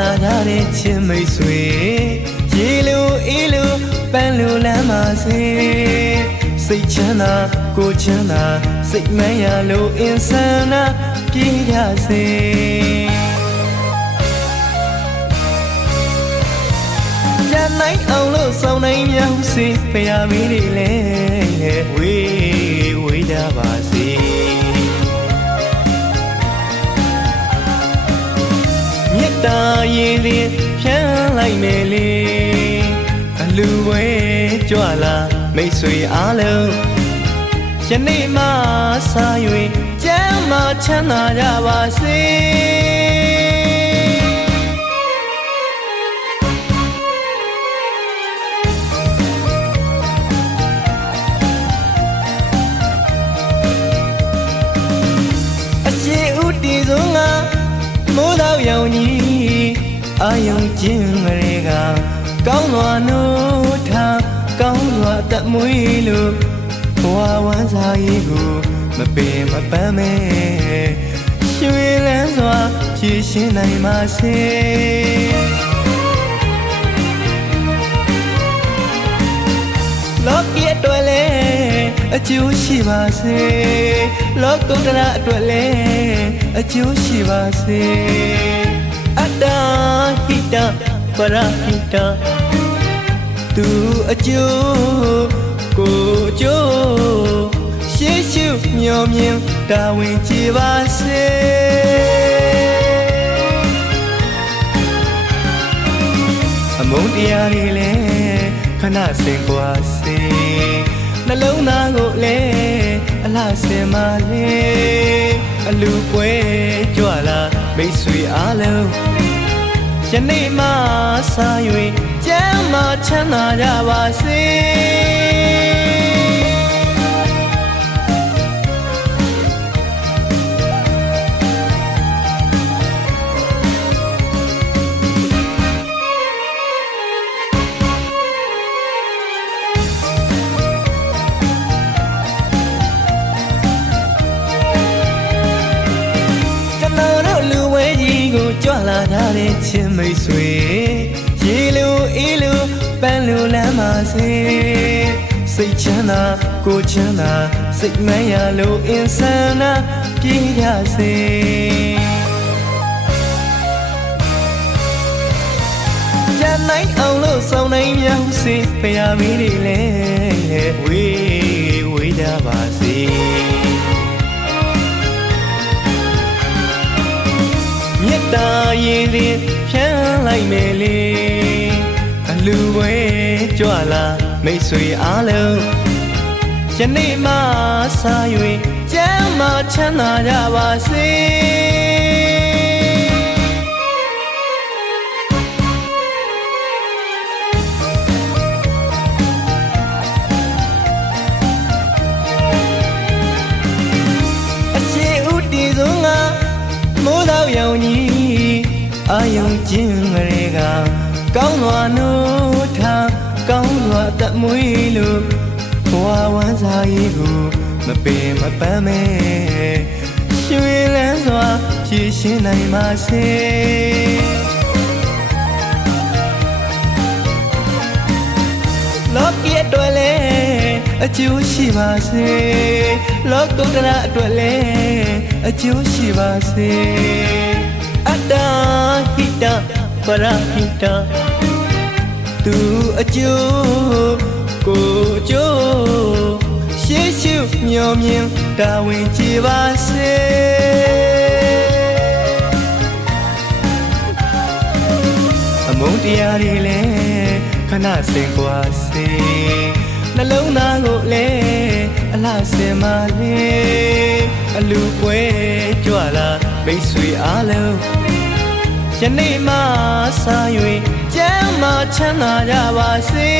လာကြတဲ့ချင်းမိတ်ဆွေရေလိုအေးလိုပန်းလိုလမ်းပါစေစိတ်ချမ်းသာကိုချမ်းသာစိတ်မရလို့အင်ဆန္ဒပြေးကြစေကြမ်းနိုင်အောင်လို့ဆောင်နိုင်မြောက်စေဖရာမီးတွေလည်းဝေးကြပါစေမြတ်တာရည်ရင်ဖြန်းလိုက်မယ်လေအလူဝဲကြွလာမိတ်ဆွေအားလုံးယနေ့မှစ၍ကျမ်းမာချမ်းသာကြပါစေအရှိဥတီဆုံးကမိုးတော်ရောင်ကြီးအာယုံခြင်းတွေကကောင်းစွာနိုးထကောင်းစွာတတ်မွေးလို့ဘဝဝမ်းစာရေးကိုမပင်မပန်းမဲရွှေလန်းစွာဖြည့်ရှင်းနိုင်ပါစေလောကီအတွက်လည်းအကျိုးရှိပါစေလောကုတ္တရာအတွက်လည်းအကျိုးရှိပါစေအတ္တဟိတပရဟိတသူအကျိုးကိုအကျိုးရှေးရှုမျှော်မြင်တာဝန်ကြည်ပါစေအမုန်းတရားတွေလည်းခဏစင်ကွာစေနှလုံးသားကိုလည်းအလားစင်ပါလေအလူပွဲကြွလာမိတ်ဆွေအားလုံးယနေ့မှစ၍ကျမ်းမာချမ်းသာကြပါစေကြွလာကြတဲ့ချင်းမိတ်ဆွေရေလိုအေးလိုပန်းလိုလမ်းပါစေစိတ်ချမ်းသာကိုချမ်းသာစိတ်မရလို့အင်ဆန္ဒပြေးကြစေကြမ်းနိုင်အောင်လို့ဆောင်နိုင်မြောက်စေဖရာမီးတွေလည်းဝေးကြပါစေမြတ်တာရည်ရင်ဖြန်းလိုက်မယ်လေအလူဝဲကြွလာမိတ်ဆွေအားလုံးယနေ့မှစ၍ကျမ်းမာချမ်းသာကြပါစေအရှိဥတီဆုံးကမိုးတော်ရောင်ကြီးအာယုံခြင်းတွေကကောင်းစွာနိုးထကောင်းစွာတတ်မွေးလို့ဘဝဝမ်းစာရေးကိုမပင်မပန်းမဲရွှေလန်းစွာဖြည့်ရှင်းနိုင်ပါစေလောကီအတွက်လည်းအကျိုးရှိပါစေလောကုတ္တရာအတွက်လည်းအကျိုးရှိပါစေအတ္တဟိတပရဟိတသူအကျိုးကိုအကျိုးရှေးရှုမျှော်မြင်တာဝန်ကြည်ပါစေအမုန်းတရားတွေလည်းခဏစင်ကွာစေနှလုံးသားကိုလည်းအလားစင်ပါလေအလူပွဲကြွလာမိတ်ဆွေအားလုံးယနေ့မှစ၍ကျမ်းမာချမ်းသာကြပါစေ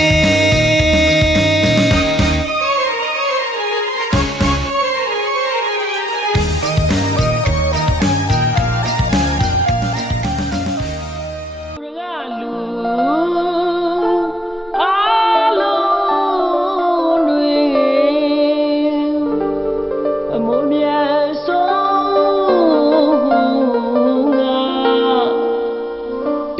တ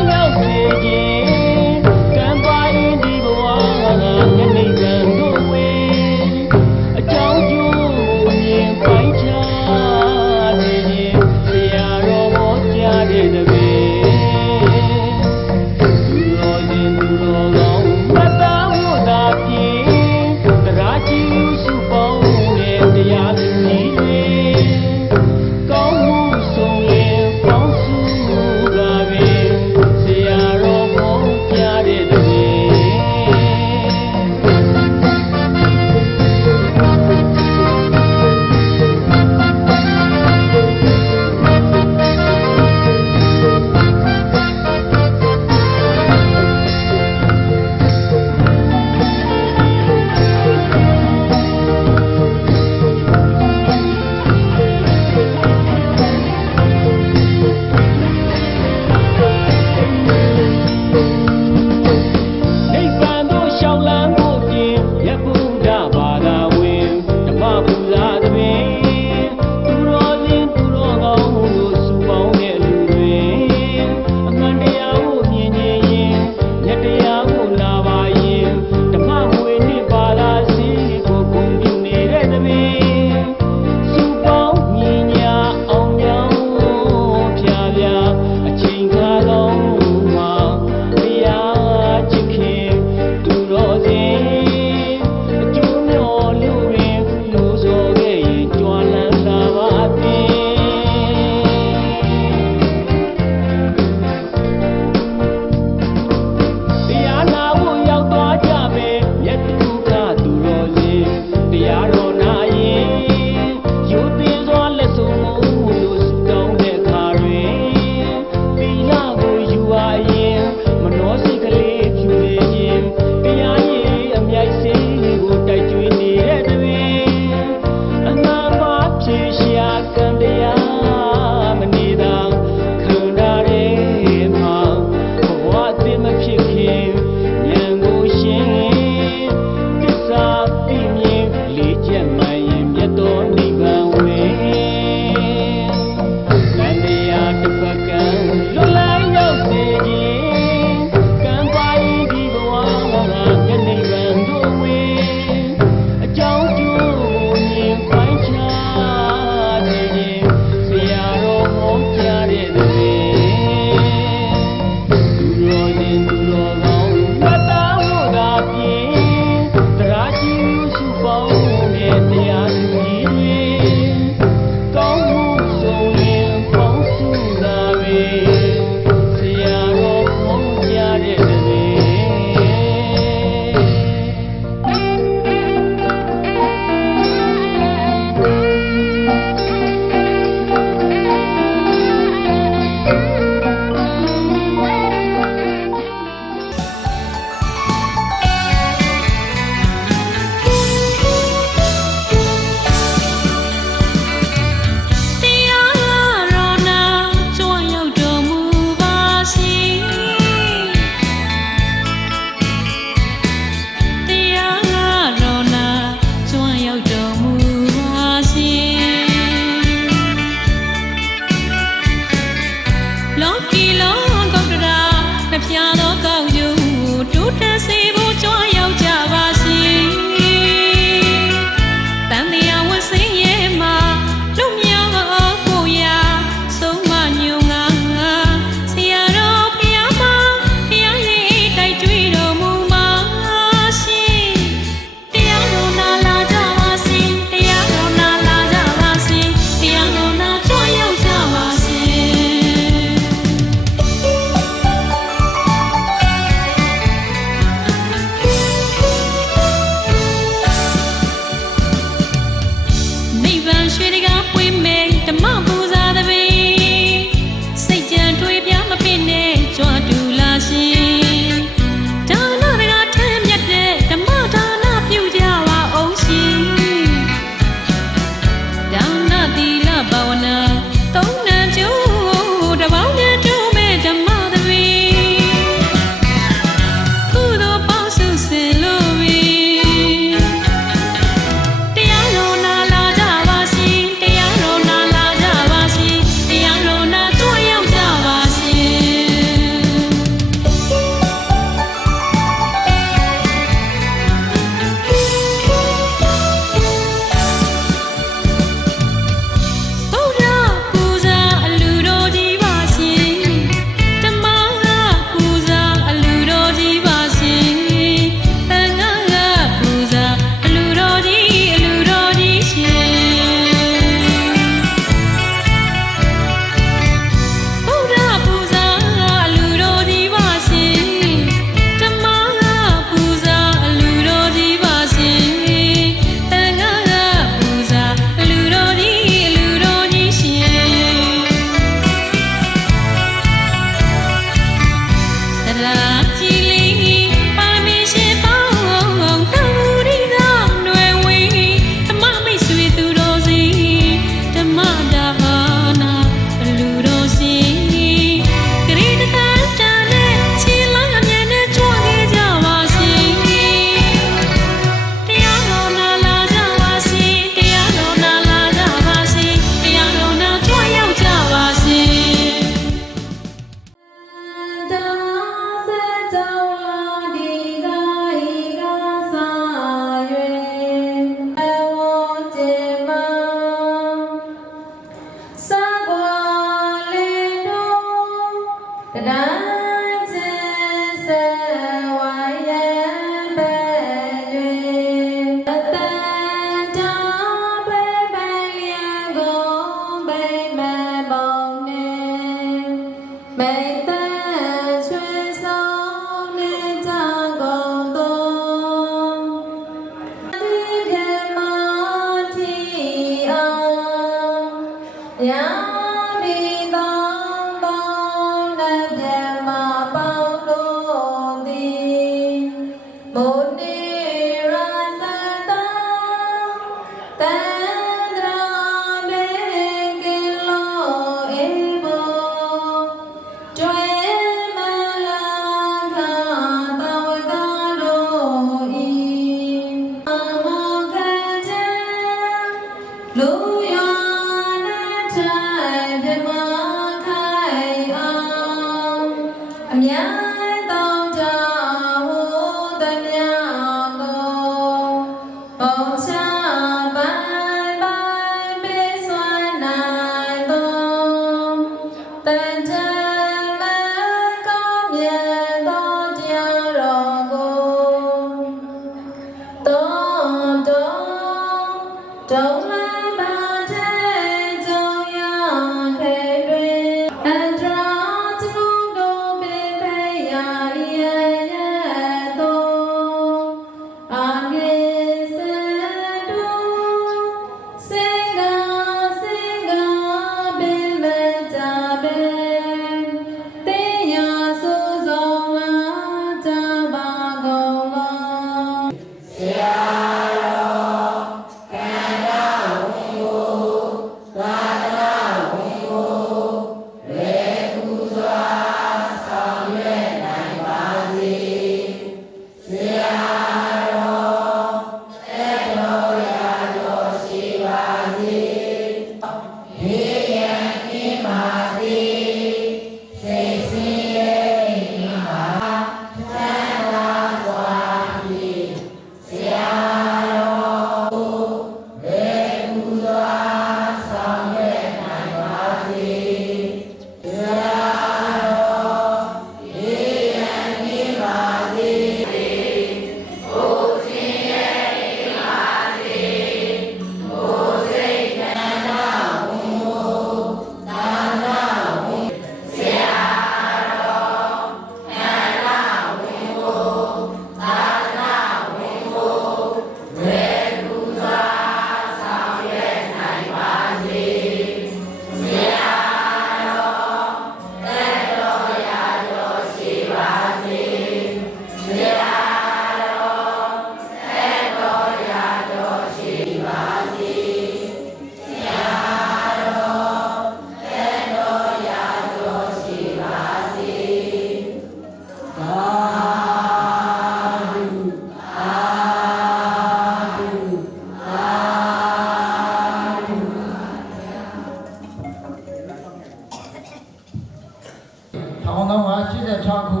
1986ခု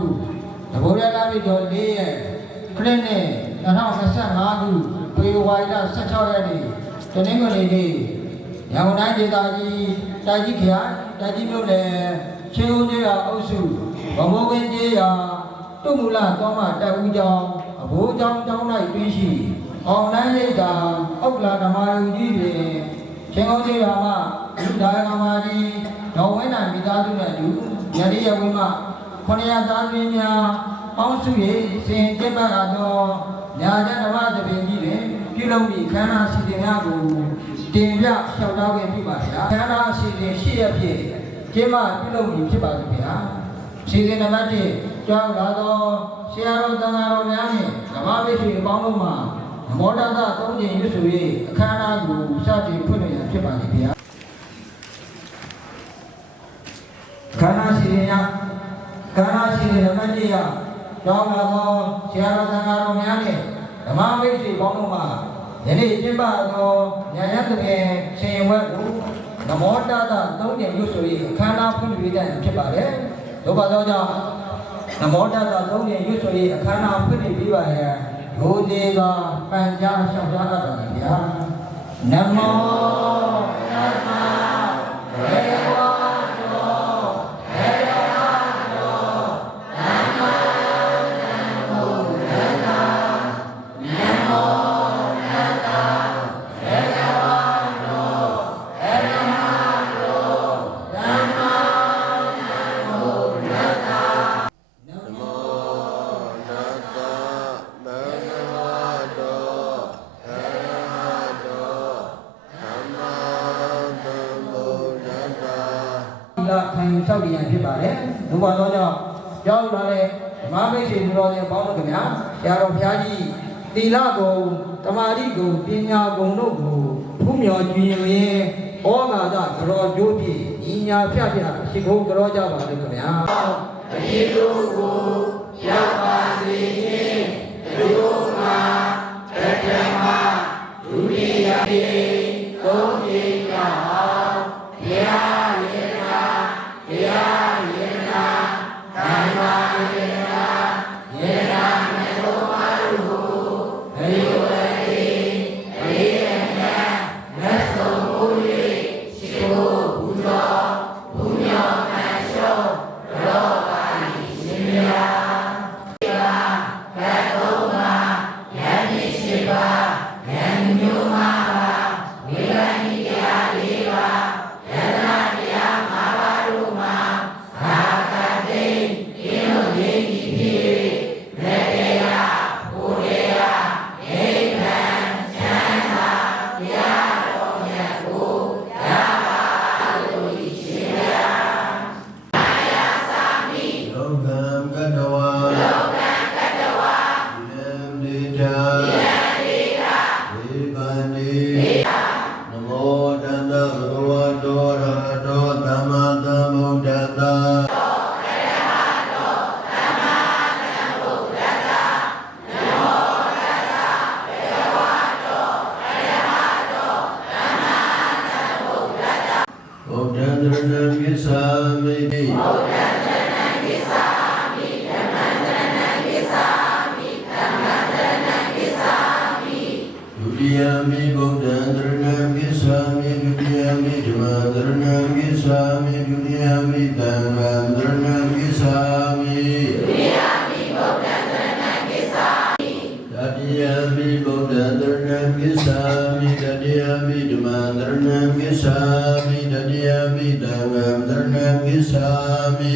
တဘိုးရလာပြီတော်4ရက်ခရစ်နှစ်2025ခုဖေဖော်ဝါရီလ16ရက်နေ့တနင်္ဂနွေနေ့ရန်ကုန်တိုင်းဒေသကြီးတာကြီးခရိုင်တာကြီးမြို့နယ်ချင်းဦးကျေးရွာအုပ်စုဗမိုးကင်းကျေးရွာတုတ်မူလတောင်းမတက်ဦးကျောင်းအဘိုးကျောင်းတောင်းလိုက်တွင်းရှိအောင်နိုင်ရိတ်တာဥက္ကလာဓမ္မယုံကြီးတွင်ချင်းဦးကျေးရွာမှလူသားကမာကြီးတော်ဝင်းနိုင်မိသားစုနဲ့အတူရည်ရည်ဝင်းမှ900သားသမီးများပေါင်းစု၍စဉ်ကျင်းပသောညာကျဓမ္မသဘင်ကြီးတွင်ပြုလုပ်ပြီးခန္ဓာစီစဉ်များကိုတင်ပြလျှောက်ထားခြင်းဖြစ်ပါဗျာခန္ဓာစီစဉ်8ရက်ဖြင့်ကျင်းပပြုလုပ်ပြီးဖြစ်ပါသည်ဗျာစီစဉ်နံပါတ်1ကြောင်းလာသောဆရာတော်သံဃာတော်များနှင့်ဓမ္မမိတ်ဆွေအပေါင်းတို့မှမောဒသ3ကြိမ်ရွတ်ဆို၍အခမ်းအနားကိုစတင်ဖွင့်လှစ်ရဖြစ်ပါသည်ဗျာခန္ဓာစီစဉ်ရခန္ဓာရှိတဲ့ဓမ္မတရားကြောင်းလာသောဆရာတော်သံဃာတော်များနှင့်ဓမ္မမိတ်ဆွေပေါင်းတို့မှယနေ့ကျင်းပသောဉာဏ်ရသဖြင့်ရှင်ဝတ်ကိုနမောတတ3ကြိမ်ရွတ်ဆို၍အခမ်းအနားဖွင့်လှစ်ရဖြစ်ပါတယ်။သို့ပါသောကြောင့်နမောတတ3ကြိမ်ရွတ်ဆို၍အခမ်းအနားဖွင့်လှစ်ပြီးပါရန်ဒိုသေးကပန်ကြားလျှောက်ထားတော်မူဗျာ။နမောတတဘေဝခံယူဆောက်တည်ရန်ဖြစ်ပါတယ်။ဘုရားတော်ကြောင့်ကြောက်လာတဲ့ ဓမ္မမိတ်ဆွေတို့ရဲ့ပေါင်းလို့ခင်ဗျာဆရာတော်ဘုရားကြီးသီလကုံတမာတိကုံပညာကုံတို့ကိုဖူးမြော်ကြည်ရင်ဩဃာတကြောကျိုးဖြင့်ညီညာဖြတ်ဖြတ်ရှိခိုးကြောကြပါလိမ့်ခင်ဗျာအဒီတို့ကိုရောက်ပါစေခြင်းတို့မှာပထမဒုတိယသုံးကြိမ်မြောက်အောင်ဘုရားရင်နာဘုရားရင်နာဓမ္မရင်နာရင်နာမေတော်ပါလို့ဘယ်လိုလဲဘယ်ရဲ့လက်ဆုံးကိုရှိခိုးဘူးသောဘုရားအရှောရောပါရှင်မြတ်ဘယ်တော့မှယန္တိရှိပါယန္တိမျိုးမှာဝိရဏိတရားလေးပါယန္တနာတရား၅ပါးတို့မှာဘာကတိပြင်းလို့ရည်ကြည်ဖြစ်လက်တရားဘုရားအိမ်ခံချမ်းသာတရားတော်မြတ်ကိုရပါလို့ရှင်ဗျာအာယာသာမိလောကံကတဝါလောကံကတဝါယံဒေတာ ယံဒေတာ ဝေပန္တိနမောတတ္တဘဂဝတောရဟတောသမ္မာသမ္ဗုဒ္ဓတ္တဗုဒ္ဓံတရဏံကိစ္ဆာမိဗုဒ္ဓံတရဏံကိစ္ဆာမိဓမ္မံတရဏံကိစ္ဆာမိဓမ္မံတရဏံကိစ္ဆာမိဒုတိယမိဗုဒ္ဓံတရဏံကိစ္ဆာမိဒုတိယမိဓမ္မံတရဏံကိစ္ဆာမိဒုတိယမိသံဃံတရဏံကိစ္ဆာမိဒုတိယမိဗုဒ္ဓံတရဏံကိစ္ဆာမိတတိယမိဗုဒ္ဓံတရဏံကိစ္ဆာမိတတိယမိဓမ္မံတရဏံကိစ္ဆာမိတတိယမိသံဃံတရဏံကိစ္ဆာမိ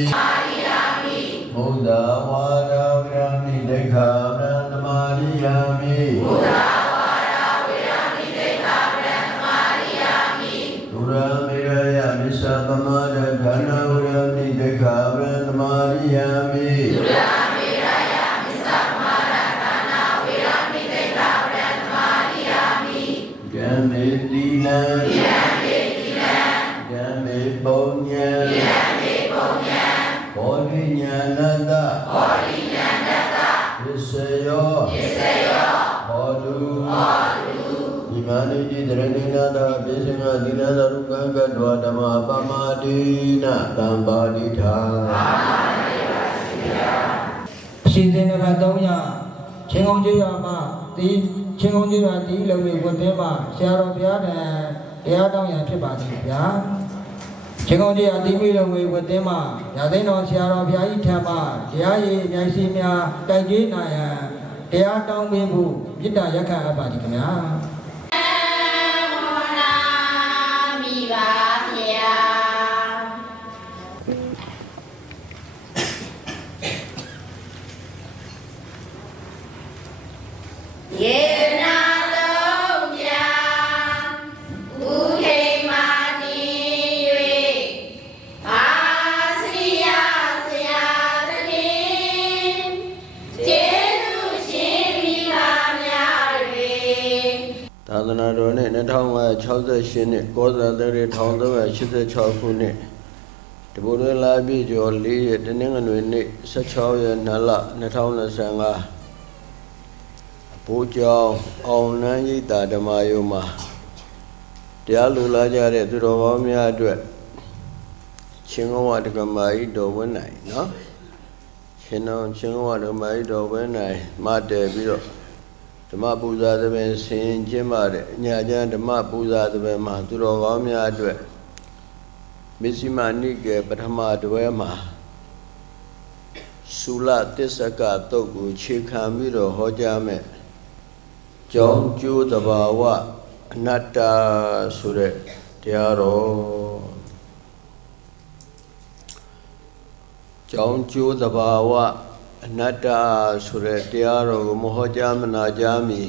ဘုဒ္ဓဝါဒဝိရမိဒိဋ္ဌာပရံသမာရိယာမိဘုဒ္ဓဝါဒဝိရမိဒိဋ္ဌာပရံသမာရိယာမိဒုရမေရယမစ္ဆပမဒဒါနဝိရမိဒိဋ္ဌာပရံသမာရိယာမိဒုရမေရယမစ္ဆပမဒဒါနဝိရမိဒိဋ္ဌာပရံသမာရိယာမိယံမေတိနံယံမေတိနံယံမေပုံညံယံမေပုံညံဘောဓိညာဏတ္တဘောဓိညာဏတ္တပစ္စယောပစ္စယောဘောဓုဘောဓုဣမန္တိတရဏိနာတာပစ္စယသီလသရုကံကတ္တဝဓမ္မပမတိနတံပါတိထာအရှင်သင်္နမ300ချင်းကုန်းကျေးရွာမှာချင်းကုန်းကျေးရွာတီးလုံးလေးဝတ်တင်းမှာဆရာတော်ဘုရားတရားတောင်းရန်ဖြစ်ပါသည်ဗျာချင်းကုန်းကျေးရွာတီးမိလုံးလေးဝတ်တင်းမှာညာသိန်းတော်ဆရာတော်ဘုရားကြီးထံမှာတရားရည်အမြိုင်ရှိများတိုက်ကြီးနာယံတရားတောင်းပေးဖို့မေတ္တာရက်ခံအပ်ပါသည်ခင်ဗျာယေနာလုံးပြဥထိမာတိ၍အာစီယဆရာတည်းကျေးဇူးရှင်မိဘများတွင်သာသနာတော်နှစ်2568နှစ်ကောဇာတရ1386ခုနှစ်တပုရလာပြည့်ကျော်4ရက်တနင်္ဂနွေနေ့16ရက်2လ2025ဘိုးကျောင်းအောင်နန်းရိပ်သာဓမ္မယုံမှာတရားလူလာကြတဲ့သူတော်ကောင်းများအတွက်ချင်းကောဝတက္ကမကြီးတော်ဝင်းနိုင်နော်ချင်းကောဝတက္ကမကြီးတော်ဝင်းနိုင်မတည်ပြီးတော့ဓမ္မပူဇာသဘင်ဆင်ကျင်းပါတဲ့ညချမ်းဓမ္မပူဇာသဘင်မှာသူတော်ကောင်းများအတွက်မစ္စည်းမနိကေပထမတွဲမှာသုလသစ္စကတုတ်ကိုခြေခံပြီးတော့ဟောကြားမယ်ကြောင်းကျိုးတဘာဝအနတ္တဆိုတဲ့တရားတော်ကြောင်းကျိုးတဘာဝအနတ္တဆိုတဲ့တရားတော်ကိုမဟောကြားမနာကြားမီ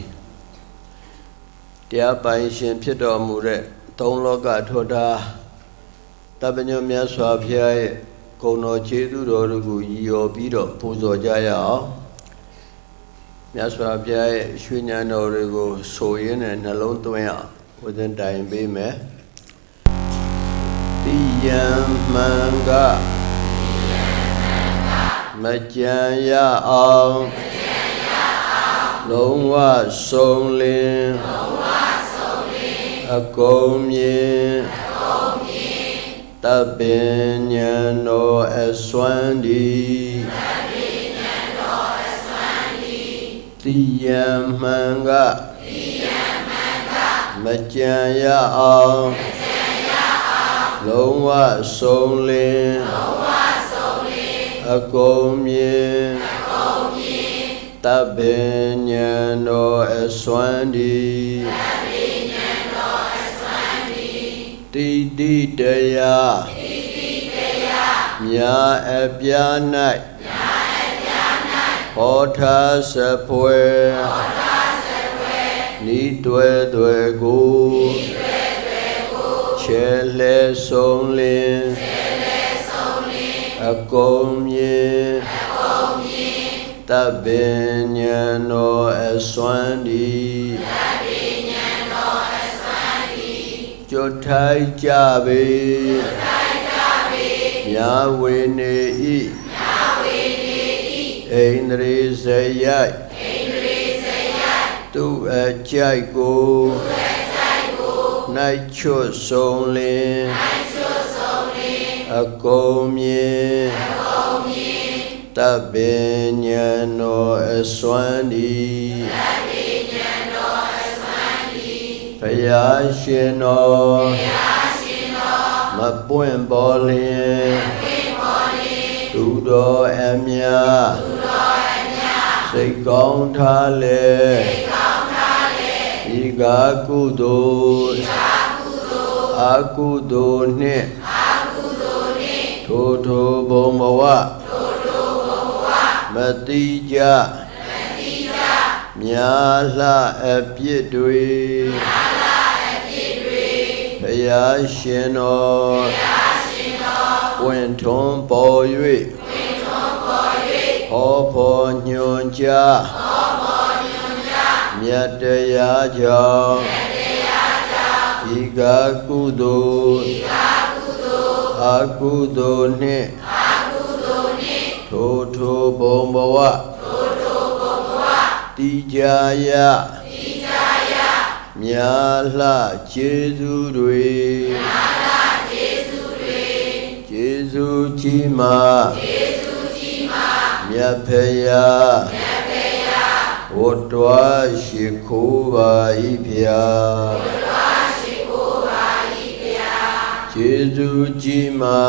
တရားပိုင်ရှင်ဖြစ်တော်မူတဲ့သုံးလောကထောတာတပ္ပညုမြတ်စွာဘုရားရဲ့ ဂုဏ်တော်ကျေးဇူးတော်တို့ကိုရည်ရော်ပြီးတော့ပူဇော်ကြရအောင်မြတ်စွာဘုရားရဲ့ရွှေဉာဏ်တော်တွေကိုဆိုရင်းနဲ့နှလုံးသွင်းအောင်ဝဇင်တိုင်ပေးမယ်တိယံမှန်ကမကြံရအောင်လုံးဝဆုံးလင်းအကုန်မြင်တပင်ဉာဏ်တော်အစွမ်းဒီတိယံမှန်ကမကြံရအောင်လုံးဝဆုံးလင်းအကုန်မြင်တပင်ဉာဏ်တော်အစွမ်းဒီတိတိတရားမြာအပြာ၌ဟောထားစပွဲနိတွယ်တွယ်ကိုချဲလဲဆုံးလင်းအကုန်မြင်တပင်ဉာဏ်တော်အစွမ်းဒီကျွတ်ထိုက်ကြပေမြာဝေနေဤဣန္ဒြေစရိုက်သူအကြိုက်ကိုနိုင်ချွတ်ဆုံးလင်းအကုန်မြင်တပင်ဉာဏ်တော်အစွမ်းဒီဘုရားရှင်တော်မပွင့်ပေါ်လျင်သူတော်အမြစိတ်ကောင်းထားလေဤကာကုသိုလ်အကုသိုလ်နှင့်ထိုထိုဘုံဘဝမတိကြမြာလှအပြစ်တွေဘုရားရှင်တော်ပွင့်ထွန်းပေါ်၍ဟောဖို့ညွန်ကြားမြတ်တရားကြောင့်ဤကာကုသိုလ်အကုသိုလ်နှင့်ထိုထိုဘုံဘဝတိကြယမြာလှကျေးဇူးတွေကျေးဇူးကြီးမာမြတ်ဖယားဝတ္တဝရှိခိုးပါ၏ဗျာကျေးဇူးကြီးမာ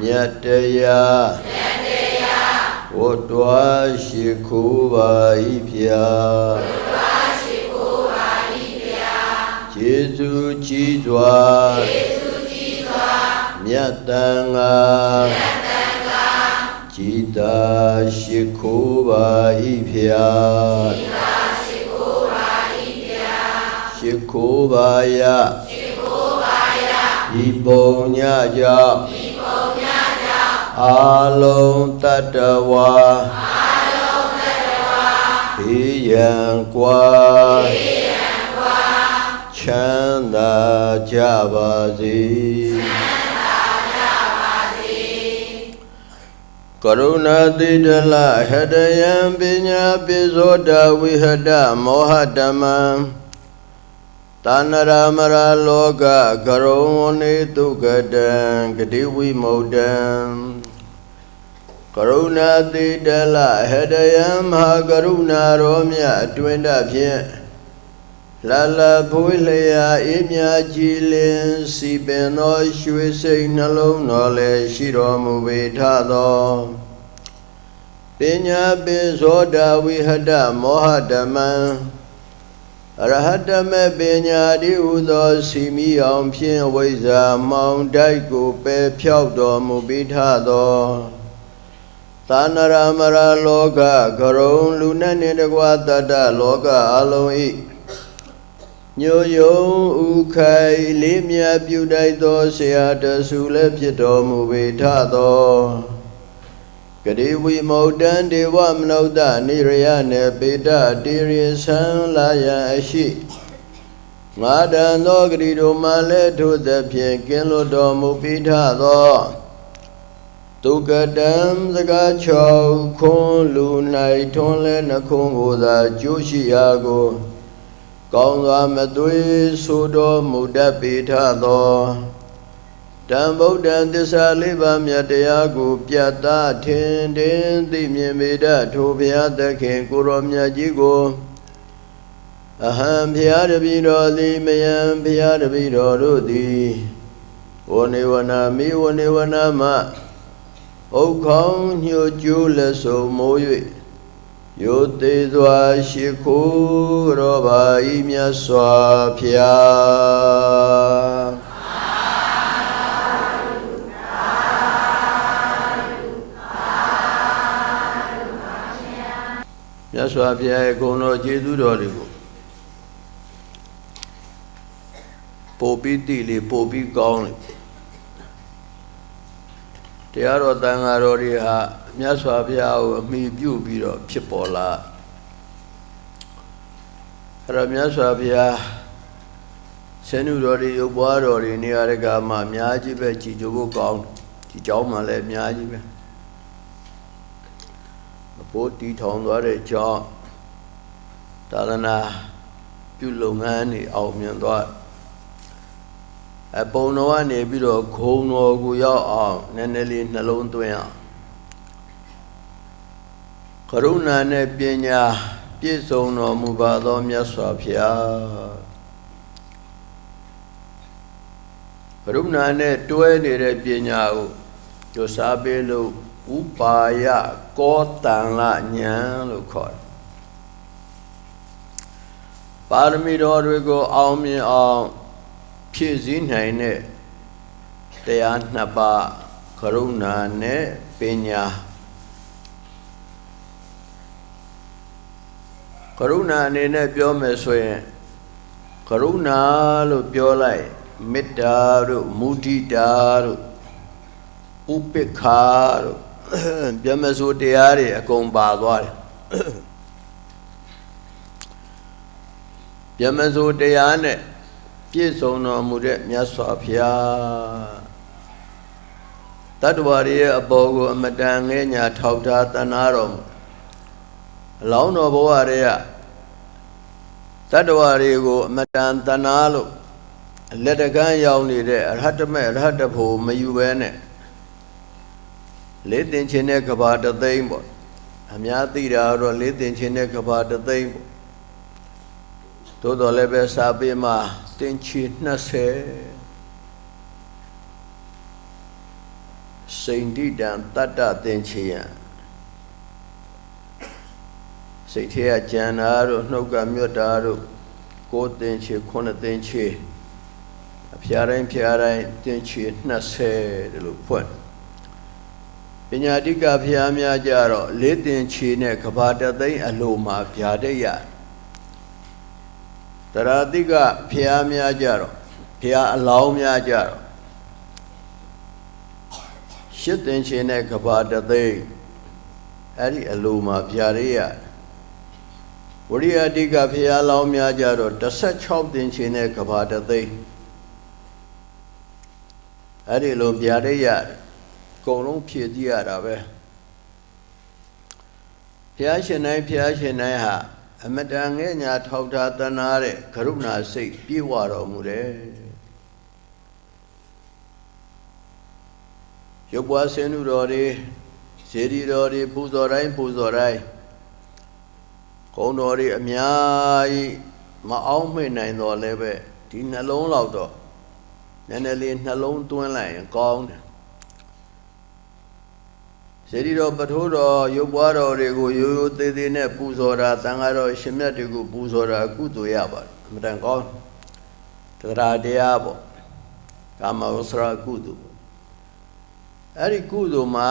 မြတ်တရားဝတ္တဝရှိခိုးပါ၏ဗျာကျေးဇူးကြီးစွာမြတ်တန်ဃာကြည်သာရှိခိုးပါ၏ဗျာရှိခိုးပါယဤပုံညကြောင့်အာလုံးတတ္တဝါဘေးရန်ကွာချမ်းသာကြပါစေကရုဏာတိတလဟတယံပညာပိဇောတဝိဟတမောဟတမံတဏရမရလောကကရုံနေတုကတံဂတိဝိမု ဒံကရုဏာတိတလဟတယံမဟာကရုဏာရောမြတ်အတွင်းတဖြင့်လလဖွေးလျာအေးမြကြည်လင်စီပင်သောရွှေစိတ်နှလုံးတော်လည်းရှိတော်မူပေထသောပညာပိဇောဒဝိဟတမောဟဓမ္မံအရဟတမေပညာတိဟုသောစီမီအောင်ဖြင့်ဝိဇ္ဇာမောင်တိုက်ကိုပယ်ဖြောက်တော်မူပေထသောသန္နရမရလောကကရုံလူနဲ့နှင့်တကွာတတ္တလောကအလုံး၏ ညိုယုံဥခိုင်လေးမြတ်ပြုတိုက်သောဆရာတဆူလည်းဖြစ်တော်မူပေထသောဂရေဝိမௌတံဒေဝမနုဿနိရယနေပေတတေရိသံလာယံအရှိငါတန်သောဂရီတို့မှလည်းထိုသဖြင့်ကင်းလွတ်တော်မူပေထသောဒုက္ကတံစကား၆ခွန်းလူ၌ထွန်းလဲနှခုကိုသာကျိုးရှိရာကိုကောင်းစွာမသွေဆိုတော်မူတတ်ပေထသောတံဗုဒ္ဓံသစ္စာလေးပါးမြတ်တရားကိုပြတ်သားထင်သိမြင်ပေတတ်ထိုဘုရားသခင်ကိုရောမြတ်ကြီးကိုအဟံဘုရားတပည့်တော်သည်မယံဘုရားတပည့်တော်တို့သည်ဝနေဝနာမိဝနေဝနာမဥက္ခေါင်းညှို့ကျိုးလက်စုံမိုး၍ယိုသေးစွာရှိခိုးတော်ပါ၏မြတ်စွာဘုရားမြတ်စွာဘုရားရဲ့ဂုဏ်တော်ကျေးဇူးတော်တွေကိုပို့ပြီးတိလေပို့ပြီးကောင်းလေတရားတော်တန်ဃာတော်တွေဟာမြတ်စွာဘုရားကိုအမိပြုပြီးတော့ဖြစ်ပေါ်လာအဲ့တော့မြတ်စွာဘုရားဆင်းရဲတော်တွေရုပ်ပွားတော်တွေနေရာတကာမှာအများကြီးပဲကြည်ကြိုဖို့ကောင်းဒီเจ้าမှလည်းအများကြီးပဲဘိုးတီထောင်သွားတဲ့ကြောင့်သာသနာပြုလုပ်ငန်းတွေအောင်မြင်သွားအပုံတော်ကနေပြီးတော့ခုံတော်ကိုရောက်အောင်နည်းနည်းလေးနှလုံးသွင်းအောင်ကရုဏာနဲ့ပညာပြည့်စုံတော်မူပါသောမြတ်စွာဘုရားကရုဏာနဲ့တွဲနေတဲ့ပညာကိုကြိုးစားပေးလို့ဥပါယကောတန်လဉာဏ်လို့ခေါ်တယ်ပါရမီတော်တွေကိုအောင်မြင်အောင်ဖြည့်ဆည်းနိုင်တဲ့တရားနှစ်ပါးကရုဏာနဲ့ပညာကရုဏာအနေနဲ့ပြောမယ်ဆိုရင်ကရုဏာလို့ပြောလိုက်မေတ္တာတို့မုဒိတာတို့ဥပေက္ခာတို့ပြမစိုးတရားတွေအကုန်ပါသွားတယ်ပြမစိုးတရားနဲ့ပြည့်စုံတော်မူတဲ့မြတ်စွာဘုရားတတ္တဝါတွေရဲ့အပေါ်ကိုအမတန်ငဲ့ညာထောက်ထားတနာတော်မူအလောင်းတော်ဘဝတွေကတတ္တဝါတွေကိုအမတန်တနာလို့လက်တကမ်းရောက်နေတဲ့အရဟတမေအရဟတဖို့မယူဘဲနဲ့လေးတင်ခြင်းတဲ့ကဘာတသိန်းပေါ့အများသိတာတော့လေးတင်ခြင်းတဲ့ကဘာတသိန်းပေါ့သို့တော်လည်းပဲစာပေမှာတင်ချီ20စိန္ဒိတံတတ္တတင်ချီယံစိတ်ထဲကကြံတာတို့နှုတ်ကမြတ်တာတို့ကိုယ်တင်ချီ9တင်ချီအဖျားတိုင်းတင်ချီ20ဒီလိုဖွင့်ပညာတိကဖျားများကြတော့လေးတင်ချီနဲ့ကဘာတသိန်းအလိုမှာဗျာဒိတ်ရတရာတိကဖျားများကြတော့ဖျားအလောင်းများကြတော့ရှစ်တင်ချီနဲ့ကဘာတသိန်းအဲ့ဒီအလိုမှာဗျာဒိတ်ရဝရိယတိကဖျားလောင်းများကြတော့16တင်ချီနဲ့ကဘာတသိန်းအဲ့ဒီလိုဗျာဒိတ်ရတယ်အကုန်လုံးဖြည့်ကြည့်ရတာပဲဘုရားရှင်တိုင်းဟာအမတန်ငဲ့ညာထောက်ထားတနာတဲ့ကရုဏာစိတ်ပြေဝတော်မူတယ်ရုပ်ပွားဆင်းရဲတော်တွေဇေဒီတော်တွေပူဇော်တိုင်းဂုဏ်တော်တွေအများကြီးမအောင်မေ့နိုင်တော့လည်းပဲဒီနှလုံးလောက်တော့နည်းနည်းလေးနှလုံးသွင်းလိုက်ရင်ကောင်းတယ်ဇေဒီတော်ပထိုးတော်ရုပ်ပွားတော်တွေကိုရိုးရိုးသေးသေးနဲ့ပူဇော်တာသံဃာတော်ရှင်မြတ်တွေကိုပူဇော်တာကုသိုလ်ရပါတယ်အမှန်တန်ကောင်းတရားတရားပေါ့ကာမဝဆရာကုသိုလ်အဲ့ဒီကုသိုလ်မှာ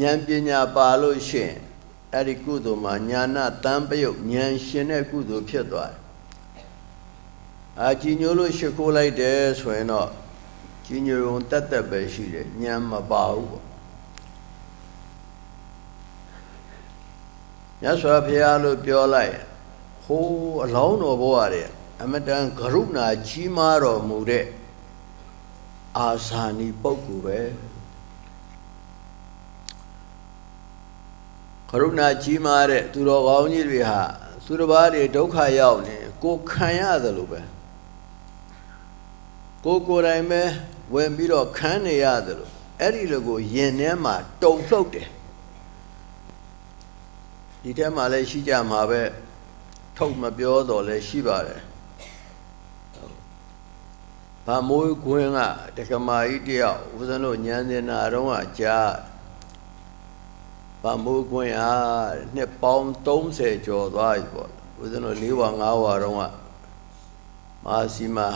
ဉာဏ်ပညာပါလို့ရှိရင်အဲ့ဒီကုသိုလ်မှာညာနာတန်ပယုတ်ဉာဏ်ရှင်တဲ့ကုသိုလ်ဖြစ်သွားတယ် ကြီးညိုလို့ရှိခိုးလိုက်တယ်ဆိုရင်တော့ကြီးညိုုံတက်တက်ပဲရှိတယ်ညံမပါဘူးပေါ့မြတ်စွာဘုရားလို့ပြောလိုက်ဟိုးအလောင်းတော်ဘဝရဲ့အမတန်ကရုဏာကြီးမားတော်မူတဲ့အာဇာနည်ပုဂ္ဂိုလ်ပဲကရုဏာကြီးမားတဲ့သူတော်ကောင်းကြီးတွေဟာသူတစ်ပါးတွေဒုက္ခရောက်နေကိုခံရတယ်လို့ပဲကိုယ်တိုင်ပဲဝင်ပြီးတော့ခံနေရတယ်လို့အဲ့ဒီလိုကိုယင်ထဲမှာတုံ့လှုပ်တယ်ဒီထဲမှာလည်းရှိကြမှာပဲထုတ်မပြောတော့လည်းရှိပါတယ်ဗမိုးကွင်းကတက္ကမကြီးတယောက်ဦးဇင်းတို့ညံစင်နာတော့ကကြားဗမိုးကွင်းအားနှစ်ပေါင်း30ကျော်သွားပြီပေါ့ဦးဇင်းတို့4ဝါ5ဝါတော့ကမာစီမာ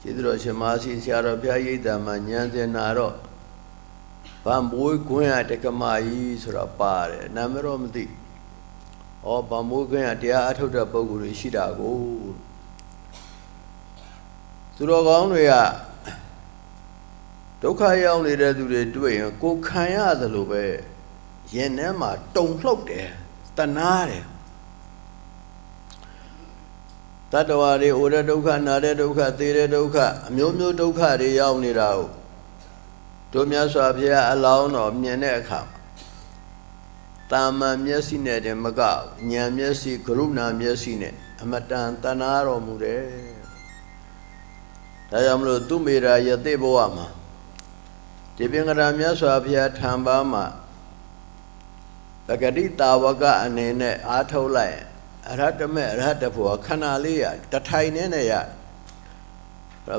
ကျေးဇူးတော်ရှင်မာစီဆရာတော်ဘုရားရိပ်သာမှာညံစင်နာတော့ဗမိုးကွင်းကတက္ကမကြီးဆိုတော့ပါတယ်နာမည်တော့မသိဩဗမိုးကွင်းကတရားအထုတ်တဲ့ပုဂ္ဂိုလ်တွေရှိတာကိုသူတော်ကောင်းတွေကဒုက္ခရောက်နေတဲ့သူတွေတွေ့ရင်ကိုခံရသလိုပဲရင်ထဲမှာတုံလှုပ်တယ်တနာတယ်တတ္တဝါတွေအိုတဲ့ဒုက္ခနာတဲ့ဒုက္ခသေတဲ့ဒုက္ခအမျိုးမျိုးဒုက္ခတွေရောက်နေတာကိုတို့မြတ်စွာဘုရားအလောင်းတော်မြင်တဲ့အခါတာမန်မျက်စိနဲ့တည်းမကဉာဏ်မျက်စိကရုဏာမျက်စိနဲ့အမတန်တနာတော်မူတယ်ဒါကြောင့်မလို့သူမေရာယသိဘဝမှာဒီပင်ကရာမြတ်စွာဘုရားထံပါမှာပဂတိတာဝကအနေနဲ့အားထုတ်လိုက်အရဟတမေအရဟတဖို့ခဏလေးရတထိုင်နဲ့ရ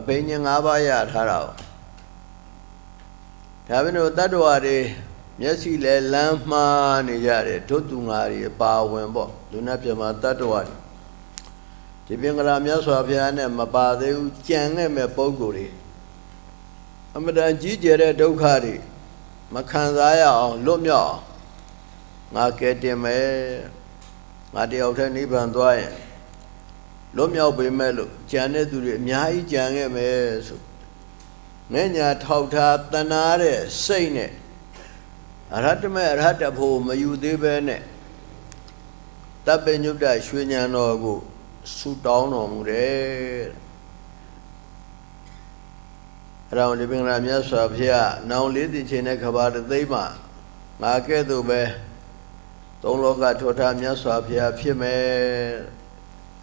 ဘိညာဉ်၅ပါးရထားတာဒါပဲလို့တတ္တဝါတွေမျက်စိလဲလမ်းမှားနေကြတယ်ဒုသူငါတွေပါဝင်ပေါ့လူနာပြမတတ္တဝါတွေဒီပင်ကရာမြတ်စွာဘုရားနဲ့မပါသေးဘူးကြံခဲ့မဲ့ပုဂ္ဂိုလ်တွေအမတန်ကြီးကျယ်တဲ့ဒုက္ခတွေမခံစားရအောင်လွတ်မြောက်အောင်ငါကဲတင်မယ်ငါတယောက်တည်းနိဗ္ဗာန်သွားရင်လွတ်မြောက်ပေမဲ့လို့ကြံတဲ့သူတွေအများကြီးကြံခဲ့မယ်ဆိုငဲ့ညာထောက်ထားတနာတဲ့စိတ်နဲ့အရဟတမေအရဟတဖို့မယူသေးပဲနဲ့တပ္ပညုတ္တရွှေဉာဏ်တော်ကိုဆုတောင်းတော်မူတယ်အရောင်ဒီပင်ကမြတ်စွာဘုရားနောင်လေးသိချင်းတဲ့ခဘာတသိမ်းမှာငါကဲ့သို့ပဲသုံးလောကထောထားမြတ်စွာဘုရားဖြစ်မယ်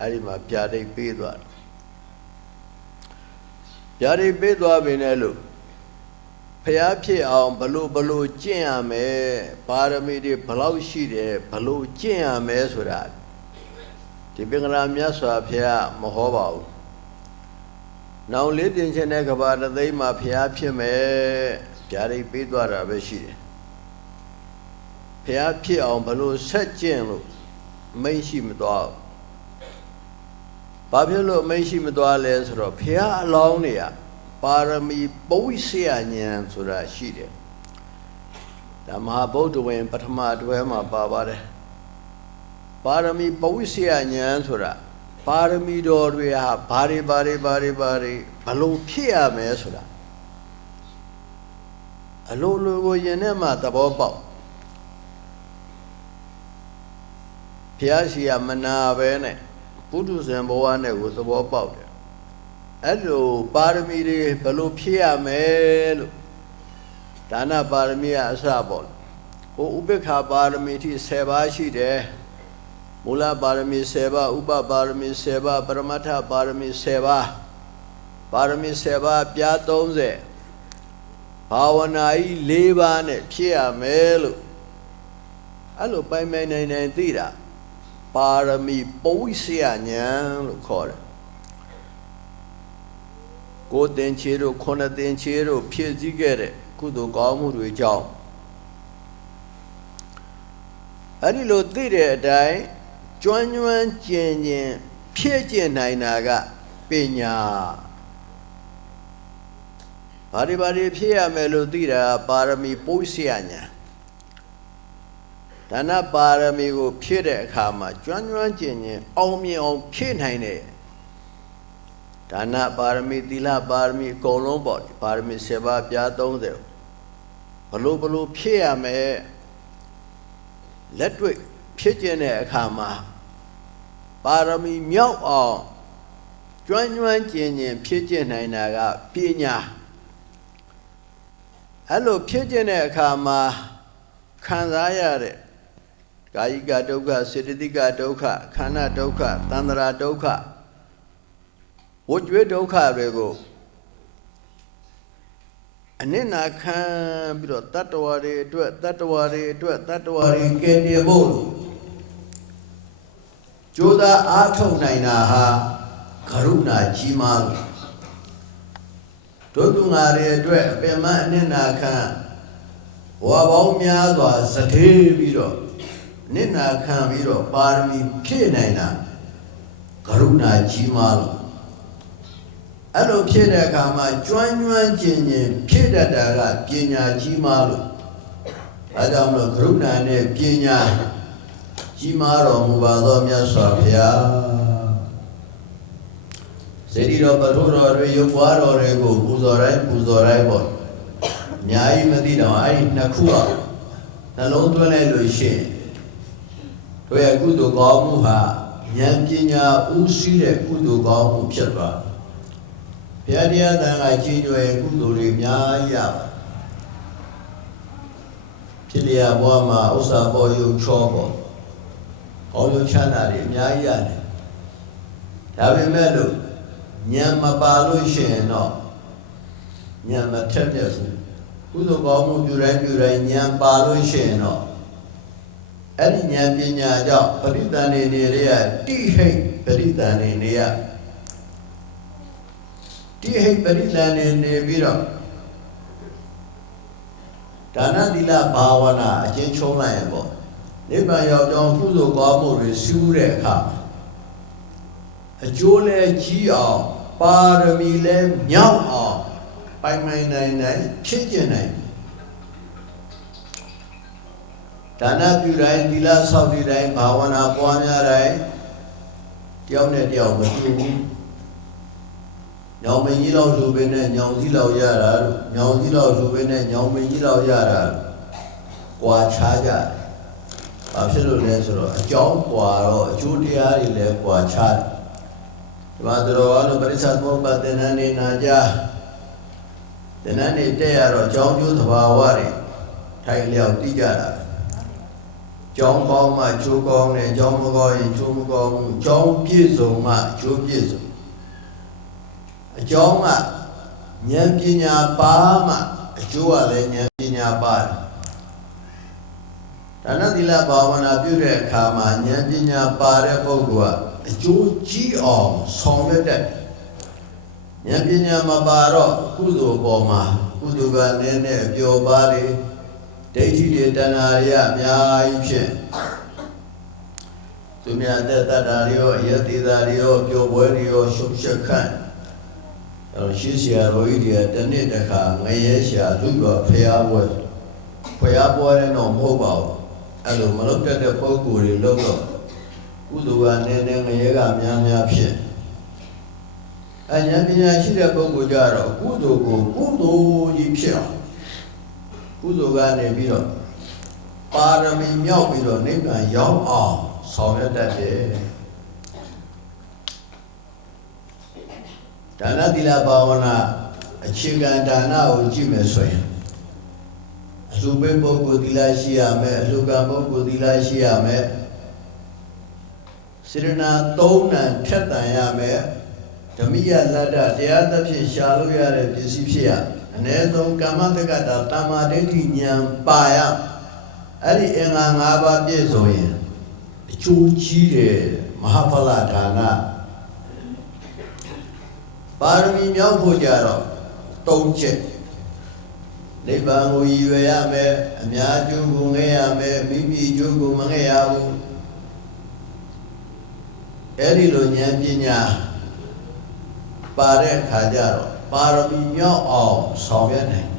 အဲ့ဒီမှာဗျာဒိတ်ပေးသွားတယ်ဗျာဒိတ်ပေးသွားပြီနဲ့လို့ဘုရားဖြစ်အောင်ဘလို့ကျင့်ရမယ်ပါရမီတွေဘလောက်ရှိတယ်ဘလို့ကျင့်ရမယ်ဆိုတာဒီပင်ကရာမြတ်စွာဘုရားမဟောပါဘူး။နောင်လေးတင်ခြင်းတဲ့ကဘာတသိမ်းမှာဘုရားဖြစ်မယ်ဗျာဒိတ်ပေးသွားတာပဲရှိတယ်။ဘုရားဖြစ်အောင်ဘလို့ဆက်ကျင့်လို့မိတ်ရှိမသွားဘူး။ဘာဖြစ်လို့မိတ်ရှိမသွားလဲဆိုတော့ဘုရားအလောင်းတွေကပါရမီပုဝိဆယဉာဏ်ဆိုတာရှိတယ်။ဒါမဟာဗုဒ္ဓဝင်ပထမအတွဲမှာပါပါတယ်။ပါရမီပဝိဆယဉာဏ်ဆိုတာပါရမီတော်တွေဟာဘာတွေဘလို့ဖြစ်ရမယ်ဆိုတာအလိုလိုကိုယင်ထဲမှာသဘောပေါက်ဘုရားရှိရမနာပဲနဲ့ပုထုဇဉ်ဘဝနဲ့ကိုသဘောပေါက်တယ်အဲ့လိုပါရမီတွေဘလို့ဖြစ်ရမယ်လို့ဒါနပါရမီကအစပေါ့ဟိုဥပေက္ခပါရမီထိ10ပါးရှိတယ်မူလပါရမီ10ပါးဥပပါရမီ10ပါးပရမတ္ထပါရမီ10ပါးပါရမီ10ပါးပြား30ဘာဝနာကြီး4ပါးနဲ့ဖြစ်ရမယ်လို့အဲ့လိုပိုင်နိုင်သိတာပါရမီပဝိဆယဉာဏ်လို့ခေါ်တယ်ကိုယ်တင်ချေတို့ခုနှစ်တင်ချေတို့ဖြည့်စည်းခဲ့တဲ့ကုသိုလ်ကောင်းမှုတွေကြောင့်အဲ့ဒီလိုသိတဲ့အတိုင်းကျွမ်းကျင်ဖြည့်ကျင်နိုင်တာကပညာဘာတွေဖြည့်ရမယ်လို့သိတာပါရမီပုရိသယဉာဏ်ဒါနပါရမီကိုဖြည့်တဲ့အခါမှာကျွမ်းကျင်အောင်မြင်အောင်ဖြည့်နိုင်တဲ့ ဒါနပါရမီသီလပါရမီအကုန်လုံးပေါ့ပါရမီ7ပါးပြား30ဘလို့ဖြစ်ရမယ်လက်တွေ့ဖြစ်ကျင်တဲ့အခါမှာပါရမီမြောက်အောင်ကျွမ်းကျင်ဖြစ်ကျင်နိုင်တာကပညာအဲ့လိုဖြစ်ကျင်တဲ့အခါမှာခံစားရတဲ့ကာယကဒုက္ခစေတသိကဒုက္ခခန္ဓာဒုက္ခသန္တရာဒုက္ခဝိကျွေးဒုက္ခတွေကိုအနစ်နာခံပြီးတော့တတ္တဝါတွေအတွက်ကယ်တင်ဖို့ကြိုးစားအားထုတ်နိုင်တာဟာကရုဏာကြီးမားလို့ဒုက္ခငါတွေအတွက်အပင်မအနစ်နာခံဘဝပေါင်းများစွာစတေးပြီးတော့နစ်နာခံပြီးတော့ပါရမီဖြည့်နိုင်တာကရုဏာကြီးမားလို့အဲ့လိုဖြည့်တဲ့အခါမှာကျွမ်းကျင်ဖြည့်တတ်တာကပညာကြီးမားလို့အဲကြောင့်မလို့ကရုဏာနဲ့ပညာကြီးမားတော်မူပါသောမြတ်စွာဘုရားစေတီတော်ပထုတော်တွေရုပ်ပွားတော်တွေကိုပူဇော်တိုင်းပေါ့အများကြီးမသိတော့အဲ့ဒီနှစ်ခုอ่ะနှလုံးသွင်းလိုက်လို့ရှိရင်တို့ရဲ့ကုသိုလ်ကောင်းမှုဟာဉာဏ်ပညာဥရှိတဲ့ကုသိုလ်ကောင်းမှုဖြစ်သွားဘုရားတရားတန်ခါကြီးကျွယ်ကုသိုလ်တွေအများကြီးရပါဖြစ်လျာဘဝမှာဥစ္စာပေါ်ယုံချောပေါ်ကောင်းကျိုးချမ်းသာတွေအများကြီးရတယ်ဒါပေမဲ့လို့ဉာဏ်မပါလို့ရှိရင်တော့ဉာဏ်မထက်ပြတ်ဘူးကုသိုလ်ကောင်းမှုပြုတိုင်းဉာဏ်ပါလို့ရှိရင်တော့အဲ့ဒီဉာဏ်ပညာကြောင့်ပရိသန္ဓေတွေကတိဟိတ်ပရိသန္ဓေတွေကတိဟိတ်ပရိသန္ဓေနေပြီးတော့ဒါနသီလဘာဝနာအကျဉ်းချုပ်လိုက်ရင်ပေါ့နိဗ္ဗာန်ရောက်ကြောင်းကုသိုလ်ကောင်းမှုတွေရှုတဲ့အခါအကျိုးလဲကြီးအောင်ပါရမီလဲမြောက်အောင်ပိုင်နိုင်ဖြစ်ကျင်နိုင်ဒါနပြုတိုင်းသီလဆောက်တည်တိုင်းဘာဝနာပွားများတိုင်းတယောက်နဲ့တယောက်မတူဘူးညောင်မင်းကြီးလောက်လူပဲနဲ့ညောင်ကြီးလောက်ရတာလို့ညောင်ကြီးလောက်လူပဲနဲ့ညောင်မင်းကြီးလောက်ရတာကွာခြားကြတယ်ဘာဖြစ်လို့လဲဆိုတော့အကြောင်းကွာတော့အကျိုးတရားတွေလည်းကွာခြားတယ်ဒီမှာတော်အားလုံးပရိစ္ဆေသမုပ္ပါဒ်သင်္นานနေနာကြသင်္นานနေတက်ရတော့အကြောင်းကျိုးသဘာဝတွေထိုင်လျောက်သိကြတာကျောင်းကောင်းမှကျိုးကောင်းတယ်ကျောင်းမကောင်းရင်ကျိုးမကောင်းဘူးကျောင်းပြည့်စုံမှကျိုးပြည့်စုံအကျောင်းကဉာဏ်ပညာပါမှအကျိုးကလည်းဉာဏ်ပညာပါတယ်ဒါနသီလဘာဝနာပြုတဲ့အခါမှာဉာဏ်ပညာပါတဲ့ပုဂ္ဂိုလ်ကအကျိုးကြီးအောင်ဆောင်ရွက်တတ်ဉာဏ်ပညာမပါတော့ကုသိုလ်ပေါ်မှာကုသိုလ်ကနည်းနည်းအပျော်ပါးတွေဒိဋ္ဌိတွေတဏှာတွေအများကြီးဖြစ်သူများတဲ့တတ္တာတွေရောယတိတာတွေရောပျော်ပွဲတွေရောရှုပ်ရှက်ခန့်ရှိဆရာတော်ကြီးတွေကတနေ့တစ်ခါငရဲရှာလူတော်ဖျားပွဲတဲ့တော့မဟုတ်ပါဘူးအဲ့လိုမလုပ်တတ်တဲ့ပုဂ္ဂိုလ်တွေလုပ်တော့ကုသိုလ်ကနည်းနည်းငရဲကများဖြစ်ဉာဏ်ပညာရှိတဲ့ပုဂ္ဂိုလ်ကြတော့ကုသိုလ်ကိုကုသိုလ်ကြီးဖြစ်အောင်ကုသိုလ်ကနေပြီးတော့ပါရမီမြောက်ပြီးတော့နိဗ္ဗာန်ရောက်အောင်ဆောင်ရွက်တတ်တယ်ဒါနသီလဘာဝနာအခြေခံဒါနကိုကြည့်မယ်ဆိုရင်အလှပေးပုဂ္ဂိုလ်သီလရှိရမယ်အလှကံပုဂ္ဂိုလ်သီလရှိရမယ်စေရနာသုံးဏထက်တန်ရမယ်ဓမ္မိယလတ္တတရားသဖြင့်ရှာလို့ရတဲ့ပစ္စည်းဖြစ်ရအ ਨੇ ဆုံးကာမတက္ကတာတမ္မာဒိဋ္ဌိဉာဏ်ပါရအဲ့ဒီအင်္ဂါ၅ပါးပြည့်စုံရင်အကျိုးကြီးတယ်မဟာဖလဒါနပါရမီမြောက်ဖို့ကြတော့၃ချက်နိဗ္ဗာန်ကိုရည်ရွယ်ရမယ်အများကျိုးကိုငဲ့ရမယ်မိမိကျိုးကိုမငဲ့ရဘူးအဲ့ဒီလိုဉာဏ်ပညာပါတဲ့အခါကျတော့ပါရမီမြောက်အောင်ဆောင်ရွက်နိုင်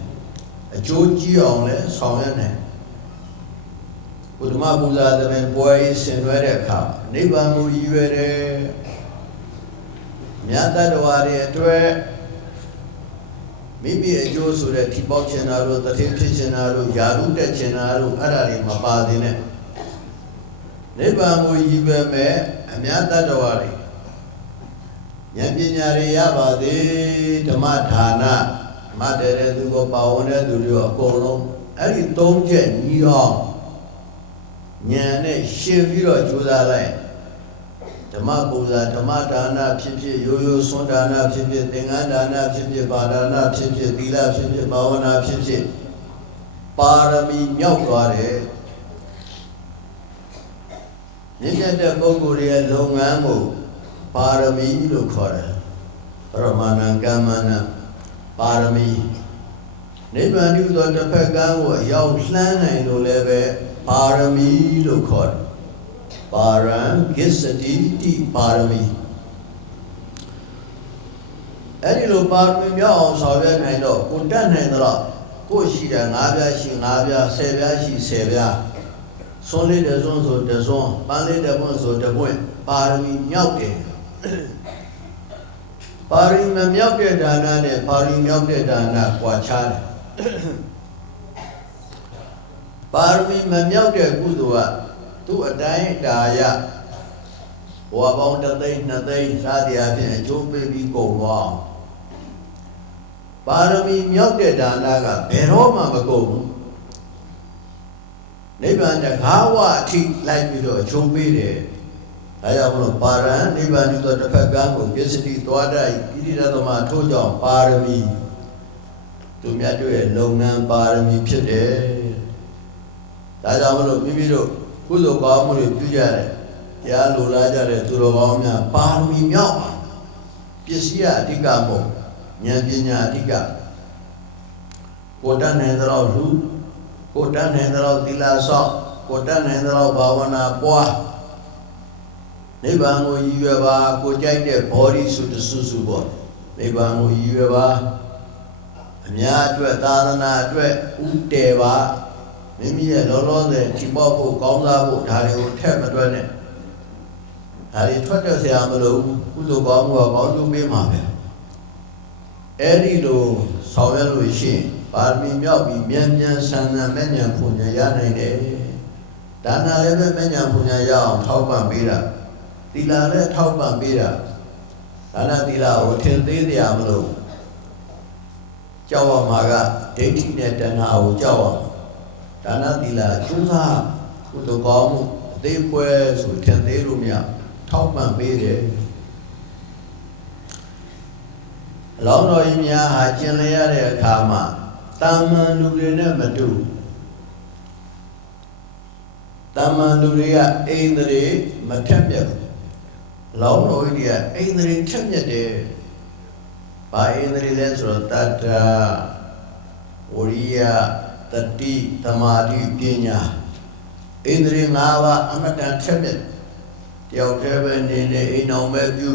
အကျိုးကြီးအောင်လည်းဆောင်ရွက်နိုင်ဘုဒ္ဓမပူဇာသမင်ပွဲဆင်နွှဲတဲ့အခါနိဗ္ဗာန်ကိုရည်ရွယ်တယ် မြတ်တတဝါတွေအတွက်မိမိအကျိုးဆိုတဲ့ဒီပေါက်ချင်တာတို့တတိဖြစ်ချင်တာတို့ယာရုတက်ချင်တာတို့အဲ့ဒါတွေမပါသေးနဲ့နိဗ္ဗာန်ကိုရည်ပဲမဲ့အမြတ်တတဝါတွေဉာဏ်ပညာတွေရပါသေးဓမ္မဒါနဓမ္မတဲ့သူကိုပါဝင်တဲ့သူတွေအကုန်လုံးအဲ့ဒီ၃ချက်ညီအောင်ဉာဏ်နဲ့ရှင်းပြီးတော့ကြိုးစားလိုက်ဓမ္မပူဇာဓမ္မဒါနဖြစ်ဖြစ်ရိုးရိုးစွန့်ဒါနဖြစ်ဖြစ်သင်္ကန်းဒါနဖြစ်ဖြစ်ပါဒါနဖြစ်ဖြစ်သီလဖြစ်ဖြစ်ဘာဝနာဖြစ်ဖြစ်ပါရမီမြောက်သွားတယ်မြင့်မြတ်တဲ့ပုဂ္ဂိုလ်ရဲ့လုပ်ငန်းကိုပါရမီလို့ခေါ်တယ်ပရမဏံကမ္မဏံပါရမီနိဗ္ဗာန်ပြုသောတစ်ဖက်ကံကိုအရောက်လှမ်းနိုင်လို့လည်းပဲပါရမီလို့ခေါ်တယ်ပါရံကိစ္စတိတိပါရမီအဲ့ဒီလိုပါရမီမြောက်အောင်ဆောင်ရွက်နိုင်တော့ကိုတတ်နိုင်တော့ကိုရှိတာ၅ပြားရှိ၅ပြား၁၀ပြားရှိ၁၀ပြားစွန်းလေးတစ်စွန်းဆိုတစ်စွန်းပန်းလေးတစ်ပွင့်ဆိုတစ်ပွင့်ပါရမီမြောက်တယ်ပါရမီမြောက်တဲ့ဒါနနဲ့ပါရမီမြောက်တဲ့ဒါနကွာခြားတယ်ပါရမီမမြောက်တဲ့ကုသိုလ်ကသူ့အတိုင်းတာရဘဝပေါင်း1သိန်း2သိန်းစသည်အဖြစ်အကျိုးပေးပြီးကုန်သွားပါရမီမြောက်တဲ့ဒါနကဘယ်တော့မှမကုန်ဘူးနိဗ္ဗာန်တကားဝအထိလိုက်ပြီးတော့အကျိုးပေးတယ်ဒါကြောင့်မလို့ပါရံနိဗ္ဗာန်ယူသောတစ်ဖက်ကံကိုပစ္စတိသွားတတ်ဣတိရသမထို့ကြောင့်ပါရမီသူမြတ်တို့ရဲ့လုပ်ငန်းပါရမီဖြစ်တယ်ဒါကြောင့်မလို့မိမိတို့ကုသိုလ်ကောင်းမှုတွေပြုကြတယ်တရားလိုလားကြတဲ့သူတော်ကောင်းများပါရမီမြောက်ပစ္စည်းအဓိကမဟုတ်ဉာဏ်ပညာအဓိကကိုတတ်နိုင်သောလူကိုတတ်နိုင်သောသီလဆောက်ကိုတတ်နိုင်သောဘာဝနာပွားနိဗ္ဗာန်ကိုရည်ရွယ်ပါကိုကြိုက်တဲ့ဘောဓိစုတစုစုပေါ့နိဗ္ဗာန်ကိုရည်ရွယ်ပါအများအတွက်သာသနာအတွက်ဥတည်ပါမိမိရဲ့လောလောဆယ်ဒီပေါ့ဖို့ကောင်းစားဖို့ဒါတွေကိုထည့်မတွက်နဲ့ဒါတွေထွက်တဲ့ဆရာမလို့ကုသိုလ်ကောင်းမှုကကောင်းကျိုးပေးမှာပဲအဲ့ဒီလိုဆောင်ရွက်လို့ရှိရင်ပါရမီမြောက်ပြီးမြန်မြန်ဆန်ဆန်မဲ့ညာဖွညာရနိုင်တယ်ဒါနလည်းပဲမဲ့ညာဖွညာရအောင်ထောက်ပံ့ပေးတာသီလလည်းထောက်ပံ့ပေးတာဒါနသီလကိုထင်သေးတရားမလို့ကြောက်ရမှာကဒိဋ္ဌိနဲ့တဏှာကိုကြောက်ရဒါနသီလကျူးစာကုသိုလ်ကောင်းမှုအသေးပွဲဆိုထင်သေးလို့မရထောက်ပံ့ပေးတယ်အလောင်းတော်ကြီးများဟာကျင်လည်ရတဲ့အခါမှာတာမန်လူတွေနဲ့မတူတာမန်လူတွေကအိန္ဒြေမထက်မြက်ဘူးအလောင်းတော်ကြီးကအိန္ဒြေထက်မြက်တယ်ဘာအိန္ဒြေလဲဆိုတော့တတ္တဝရိယတတိသမာဓိပညာအိန္ဒြေ၅ပါးအမတန်ထက်မြက်တယောက်တည်းပဲနေနေအိမ်အောင်ပဲပြု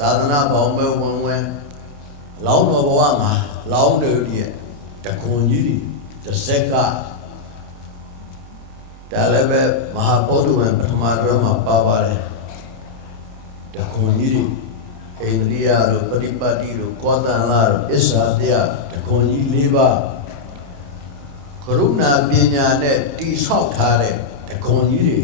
သာသနာပေါင်းပဲဝင်လောင်းတော်ဘဝမှာလောင်းတွေရဲ့တခွန်ကြီးတစ်စက်ကဒါလည်းပဲမဟာဗုဒ္ဓဝင်ပထမတော်မှာပါပါတယ်တခွန်ကြီးအိန္ဒိယတို့ပฏิပတ်တိတို့ကောသလတို့အစ္ဆာတရားတခွန်ကြီး၄ပါးကရုဏာပညာနဲ့တိဆောက်ထားတဲ့တခွန်ကြီးတွေ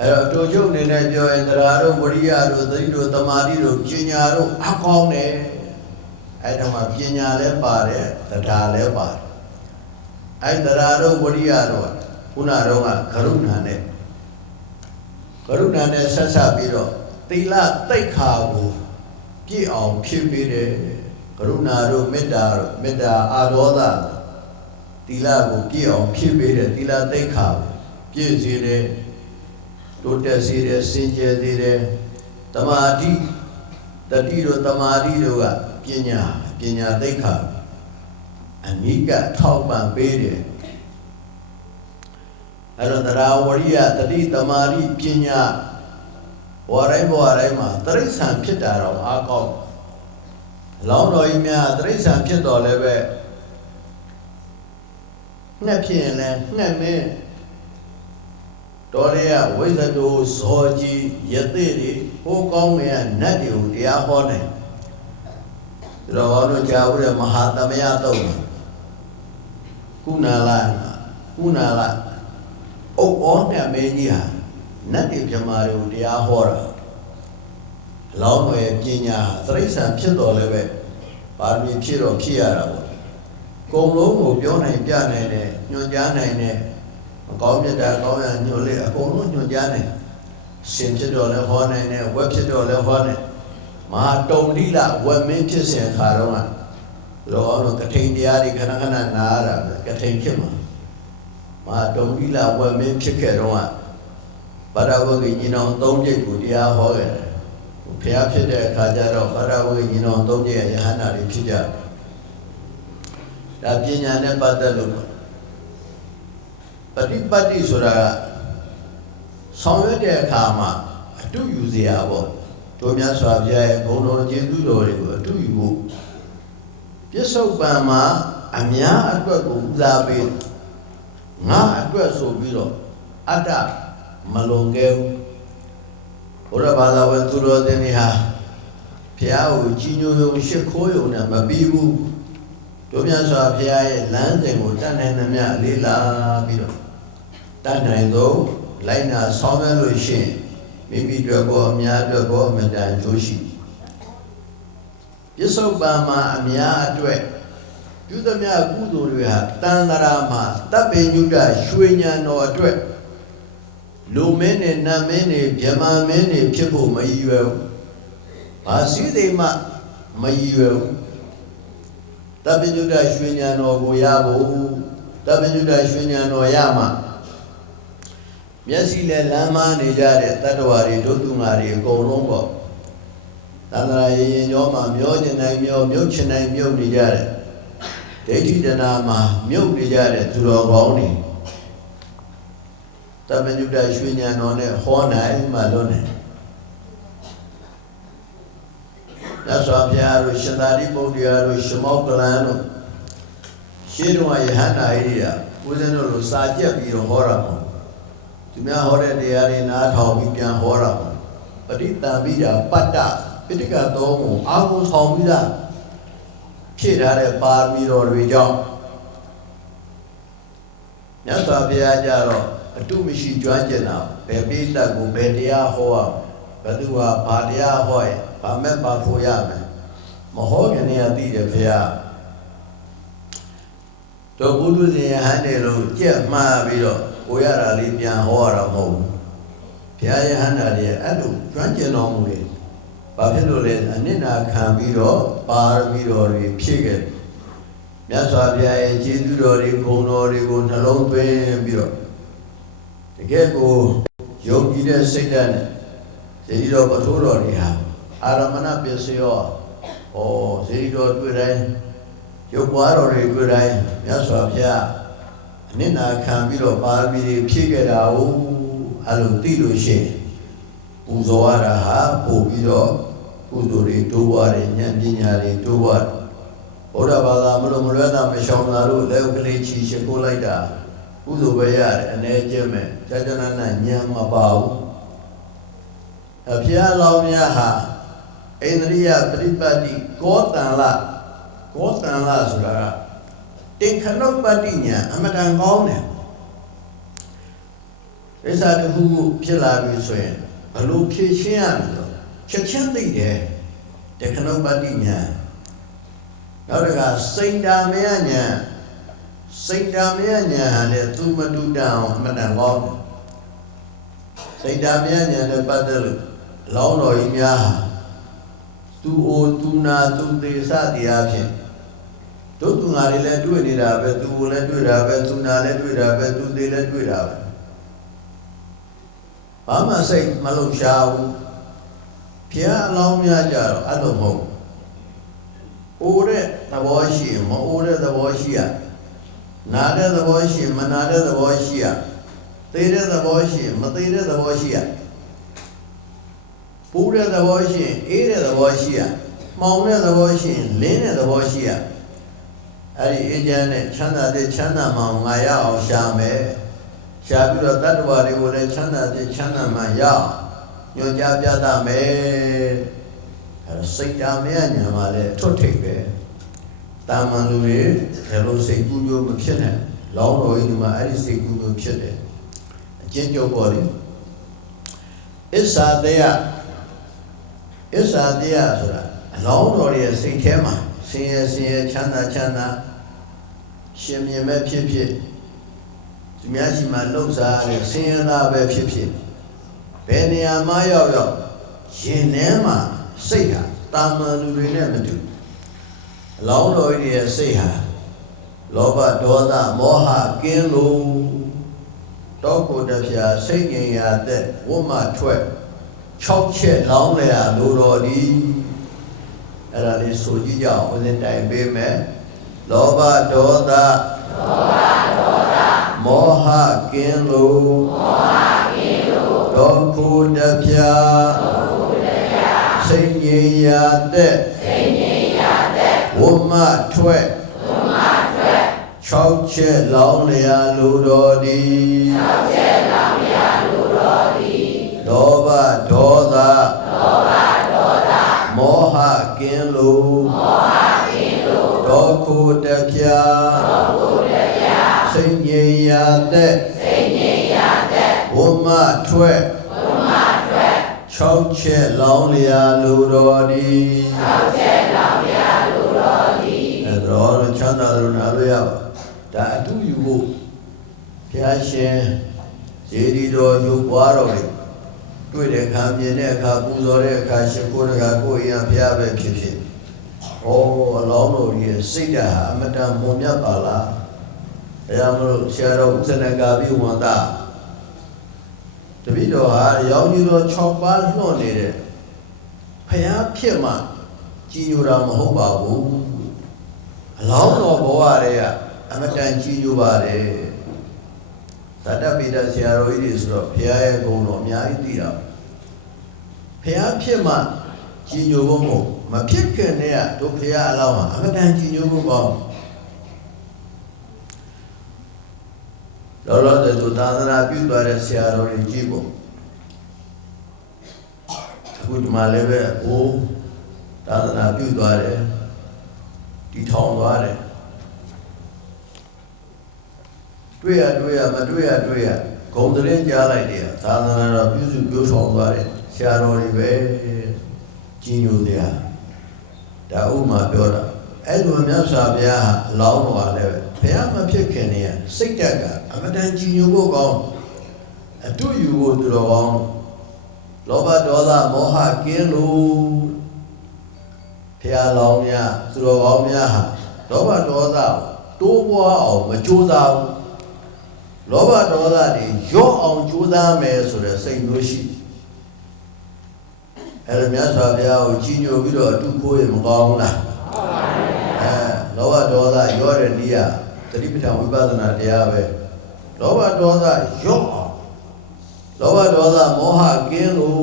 အဲ့တော့တို့ချုပ်အနေနဲ့ပြောရင်တရားတို့ဝရိယတို့သတိတို့သမာဓိတို့ပညာတို့အကောင်းတယ်အဲ့ဒါမှပညာလည်းပါတယ်တရားလည်းပါတယ်အဲ့တရားတို့ဝရိယတို့ခုနတော့ကကရုဏာနဲ့ဆက်ဆက်ပြီးတော့သီလသိက္ခာကိုပြည့်အောင်ဖြည့်ပေးတယ်ကရုဏာတို့မေတ္တာအာဒေါသသီလကိုပြည့်အောင်ဖြည့်ပေးတယ်သီလသိက္ခာပြည့်စေတယ်တိုးတက်စေတယ်စင်ကြယ်စေတယ်သမာဓိတတိတို့သမာဓိတို့ကပညာသိက္ခာအနိကထောက်ပံ့ပေးတယ်အဲ့တော့တရားဝရိယတတိသမာဓိပညာဘဝတိုင်းမှာတရိစ္ဆာန်ဖြစ်တာတော့အားကောင်းလောင်းတော်ကြီးများတရိစ္ဆာန်ဖြစ်တော်လည်းပဲငှက်ဖြစ်ရင်လည်းငှက်နဲ့ တော်ရဝိဇ္ဇတုဇောကြီးယသိတွေဟိုကောင်းငယ်နတ်တွေကိုတရားဟောတယ်တော်ဘာလို့ကြားဦးတဲ့မဟာသမယတုံးကုနာလာဥဩနဲ့မင်းကြီးဟာနတ်တွေပြမာတွေကိုတရားဟောတာလောင်းွယ်ပညာသရိษံဖြစ်တော်လည်းပဲပါရမီဖြစ်တော့ဖြစ်ရတာပေါ့ကုံလုံးကိုပြောနိုင်ပြနိုင်တယ်ညွှန်ကြားနိုင်တယ်အကောင်းမြတ်တာကောင်းရညွှန်လေအကုန်လုံးညွှန်ကြားနိုင်ရှင်ဖြစ်တော်လည်းဟောနိုင်တယ်ဝက်ဖြစ်တော်လည်းဟောနိုင်မဟာတုံလိလဝက်မင်းဖြစ်စဉ်ခါတော့ကထိန်တရားတွေခဏခဏနားရတာကထိန်ဖြစ်မှာမဟာတုံလိလဝက်မင်းဖြစ်ခဲ့တော့ဗဒဝဂိညီနောင်၃ကျိတ်ကိုတရားဟောခဲ့တယ်ဘုရားဖြစ်တဲ့အခါကျတော့ဗဒဝဂိညီနောင်၃ကျိတ်ရဟန္တာတွေဖြစ်ကြဒါပညာနဲ့ပတ်သက်လို့ပฏิပတ်တိဆိုတာကဆောင်ရွက်တဲ့အခါမှာအတုယူစရာပေါ့တို့များစွာဘုရားရဲ့ဂုဏ်တော်ကျေးဇူးတော်တွေကိုအတုယူဖို့ပြစ္ဆုတ်ပံမှာအများအတွက်ကိုဦးစားပေးငါအတွက်ဆိုပြီးတော့အတ္တမလွန်ကဲဘူးဘုရားဘာသာဝင်သူတော်စင်တွေဟာဘုရားကိုကြီးညိုယုံရှ िख ိုးယုံနဲ့မပြီးဘူးတို့များစွာဘုရားရဲ့လမ်းစဉ်ကိုတတ်နိုင်သမျှလေးလာပြီးတော့တတ်နိုင်သောလိုက်နာဆောင်ရွက်လို့ရှိရင်မိမိတို့ကောအများတို့ကောအမြတ်တမ်းကျိုးရှိပြစ္ဆုတ်ပံမှာအများအတွက်ပြုသမျှကုသိုလ်တွေဟာတန်တရာမှာတပ်ပင်ညုတရွှေဉဏ်တော်အတွက်လူမင်းနဲ့နတ်မင်းနဲ့ဗြဟ္မာမင်းနဲ့ဖြစ်ဖို့မရည်ရွယ်ဘူး။ဘာစည်းစိမ်မှမရည်ရွယ်ဘူး။တပ်ပင်ညုတရွှေဉဏ်တော်ကိုရဖို့တပ်ပင်ညုတရွှေဉဏ်တော်ရမှာမျက်စိနဲ့လမ်းမနေကြတဲ့တတ္တဝါတွေဒုသူငါတွေအကုန်လုံးပေါ့သန္တရာရင်ရောမှာမျောကျင်နိုင်မျောမြုပ်ချင်နိုင်မြုပ်နေကြတဲ့ဒိဋ္ဌိတဏမှာမြုပ်နေကြတဲ့သူတော်ကောင်းတွေတပည့်ညုတရွှေဉဏ်တော်နဲ့ဟောနိုင်မှလို့နေရသော်ဘုရားတို့ရှင်သာရိပုတ္တရာတို့ရှမောကလန်တို့ရှေးတုန်းကယဟန္တာကြီးတွေကဦးဇင်းတို့လိုစာကြက်ပြီးတော့ဟောတာပေါ့သူများဟောတဲ့တရားတွေနားထောင်ပြီးပြန်ဟောတာပေါ့ပဋိသင်္ပိတာပတ္တပိဋကသုံးကိုအာဟုဆောင်ပြီးသားဖြည့်ထားတဲ့ပါရမီတော်တွေကြောင့်မြတ်စွာဘုရားကြတော့အတုမရှိကျွမ်းကျင်တာဘယ်ပိဋကကိုဘယ်တရားဟောရဘယ်သူဟာဘာတရားဟောရဘာမဲ့ဘာဖို့ရမယ်မဟောခင်နေရသိတယ်ဘုရားတို့ဘုဒ္ဓဇင်ယဟန်တွေလို့ကြက်မှားပြီးတော့ကိုရတာလေးပြန်ဟောရတာမဟုတ်ဘူးဘုရားယဟန်တာတွေအဲ့လိုကျွမ်းကျင်တော်မူတယ်ဘာဖြစ်လို့လဲအနစ်နာခံပြီးတော့ပါရမီတော်တွေဖြည့်ခဲ့မြတ်စွာဘုရားရဲ့ကျေးဇူးတော်တွေဂုဏ်တော်တွေကိုနှလုံးသွင်းပြီးတော့တကယ်ကိုယုံကြည်တဲ့စိတ်ဓာတ်နဲ့စေတီတော်ပထိုးတော်တွေဟာအာရမဏပစ္စယောစေတီတော်တွေ့တိုင်းရုပ်ပွားတော်တွေတွေ့တိုင်းမြတ်စွာဘုရားအနစ်နာခံပြီးတော့ပါရမီတွေဖြည့်ခဲ့တာကိုအဲ့လိုသိလို့ရှိရင်ပူဇော်ရတာဟာပို့ပြီးတော့ကုသိုလ်တွေတိုးပွားတယ်ဉာဏ်ပညာတွေတိုးပွားဘုရားဘာသာမလို့မလွဲတာမရှောင်တာလို့လည်းကလေးချီရှိခိုးလိုက်တာကုသိုလ်ပဲရတယ်အနေကျင့်မဲ့ဇာတနာနဲ့ဉာဏ်မပါဘူးအဖျားလောင်းများဟာအိန္ဒြိယပရိပတ်တိကောတန်လဆိုတာကတင်ခဏုပ္ပတ္တိဉာဏ်အမတန်ကောင်းတယ်ဣစ္ဆာတခုဖြစ်လာပြီဆိုရင်ဘလို့ဖြည့်ရှင်းရမလို့ချက်ချင်းသိတယ်တင်ခဏုပ္ပတ္တိဉာဏ်နောက်တကစိတ်ဓာမယဉာဏ်ဟာလည်းသူမတူတအောင်အမတန်ကောင်းတယ်စိတ်ဓာမယဉာဏ်နဲ့ပတ်သက်လို့လောင်းတော်ကြီးများဟာသူအိုသူနာသူသေးစတရားဖြင့်တို့သူငါတွေလည်းတွေ့နေတာပဲသူကိုလည်းတွေ့တာပဲသူနာလည်းတွေ့တာပဲသူသေးလည်းတွေ့တာပဲဘာမှစိတ်မလုံရှားဘူးဘုရားအလောင်းများကြတော့အဲ့လိုမဟုတ်အိုတဲ့သဘောရှိမအိုတဲ့သဘောရှိရနာတဲ့သဘောရှိမနာတဲ့သဘောရှိရသေတဲ့သဘောရှိမသေတဲ့သဘောရှိရပူတဲ့သဘောရှိအေးတဲ့သဘောရှိရမှောင်တဲ့သဘောရှိလင်းတဲ့သဘောရှိရအဲ့ဒီအေးချမ်းနဲ့ချမ်းသာတဲ့ချမ်းသာမှငါရအောင်ရှာမယ် ရှားပြီးတော့တတ္တဝါတွေကိုလည်းချမ်းသာစေချမ်းသာမှရညွှန်ကြားပြသမယ်အဲစိတ်ဓာတ်မြတ်ညာမှာလည်းထွတ်ထိပ်ပဲတာမန်လူတွေဒါလိုစိတ်ကူးမျိုးမဖြစ်နဲ့လောင်းတော်ကြီးဒီမှာအဲ့ဒီစိတ်ကူးမျိုးဖြစ်တယ်အကျဉ်းချုပ်ပေါ်တယ်အစ္ဆာတရားဆိုတာအလောင်းတော်ရဲ့စိတ်ထဲမှာဆင်းရဲချမ်းသာရှင်မြင်မဲ့ဖြစ်သူများရှိမှလှုပ်ရှားတဲ့ဆင်းရဲသားပဲဖြစ်ဘယ်နေရာမှာရောက်ရင်ထဲမှာစိတ်ဟာတာမန်လူတွေနဲ့မတူအလောင်းတော်ရဲ့စိတ်ဟာလောဘဒေါသမောဟကင်းလို့တောကိုတဖြာစိတ်ငြိမ်ရတဲ့ဝတ်မှထွက်6ချက်လောင်းလေရလိုတော်ဒီအဲ့ဒါလေးဆိုကြည့်ကြအောင်ဦးဇင်းတိုင်ပေးမယ်လောဘဒေါသမောဟကင်းလို့တောကိုတဖြာစိတ်ငြိမ်ရတဲ့ဝတ်မှထွက်6ချက်လောင်းလျာလူတော်သည်လောဘဒေါသမောဟကင်းလို့တောကိုတဖြာစိတ်ငြိမ်ရတဲ့ဝတ်မှထွက်6ချက်လောင်းလျာလူတော်သည်အဲ့တော့ချမ်းသာလို့နားလို့ရပါဒါအတူယူဖို့ဘုရားရှင်ဇေဒီတော်ယူပွားတော်လေတွေ့တဲ့အခါမြင်တဲ့အခါပူဇော်တဲ့အခါရှင်ကိုယ်တကာကိုယ်အရင်ဘုရားပဲဖြစ်ဩအလောင်းတော်ကြီးစိတ်ဓာတ်ဟာအမတန်မွန်မြတ်ပါလားဒါကြောင့်မလို့ဆရာတော်ဦးဇနကာပိဝန္တတပည့်တော်ဟာရောင်ကြီးတော်6ပါးလွှတ်နေတဲ့ဘုရားဖြစ်မှကြည်ညိုတာမဟုတ်ပါဘူးအလောင်းတော်ဘဝတွေကအမတန်ကြီးညိုပါတယ်သတ္တပိဒဆရာတော်ကြီးတွေဆိုတော့ဘုရားရဲ့ဂုဏ်တော်အများကြီးသိတာဘုရားဖြစ်မှကြီးညိုဖို့မဖြစ်ခင်တည်းကတို့ဘုရားအလောင်းဟာအမတန်ကြီးညိုဖို့ပေါ့လောလောဆယ်သူသာသနာပြုသွားတဲ့ဆရာတော်တွေကြည့်ဖို့အခုဒီမှာလည်းပဲသာသနာပြုသွားတယ်ဒီထောင်သွားတယ်တွေ့ရမတွေ့ရဂုံသတင်းကြားလိုက်တယ်သာသနာတော်ပြုစုပြောဆောင်သွားတယ်ဆရာတော်တွေပဲကြီးညိုတယ်ဒါဥမာပြောတာအဲ့လိုမြတ်စွာဘုရားအလောင်းတော်လည်းပဲဘုရားမဖြစ်ခင်တည်းကစိတ်ဓာတ်ကအမတန်ကြီးညိုဖို့ကောင်းအတူယူဖို့သူတော်ကောင်းလောဘဒေါသမောဟကင်းလို့ဘုရားလောင်းများသူတော်ကောင်းများဟာလောဘဒေါသတိုးပွားအောင်မကြိုးစားဘူးလောဘဒေါသတွေရော့အောင်ကြိုးစားမယ်ဆိုတဲ့စိတ်မျိုးရှိအဲ့ဒါမြတ်စွာဘုရားကိုကြီးညိုပြီးတော့အတူခိုးရင်မကောင်းဘူးလားလောဘဒေါသရော့တဲ့နည်းကသတိပဋ္ဌာန်ဝိပဿနာတရားပဲလောဘဒေါသရော့အောင်လောဘဒေါသမောဟကင်းလို့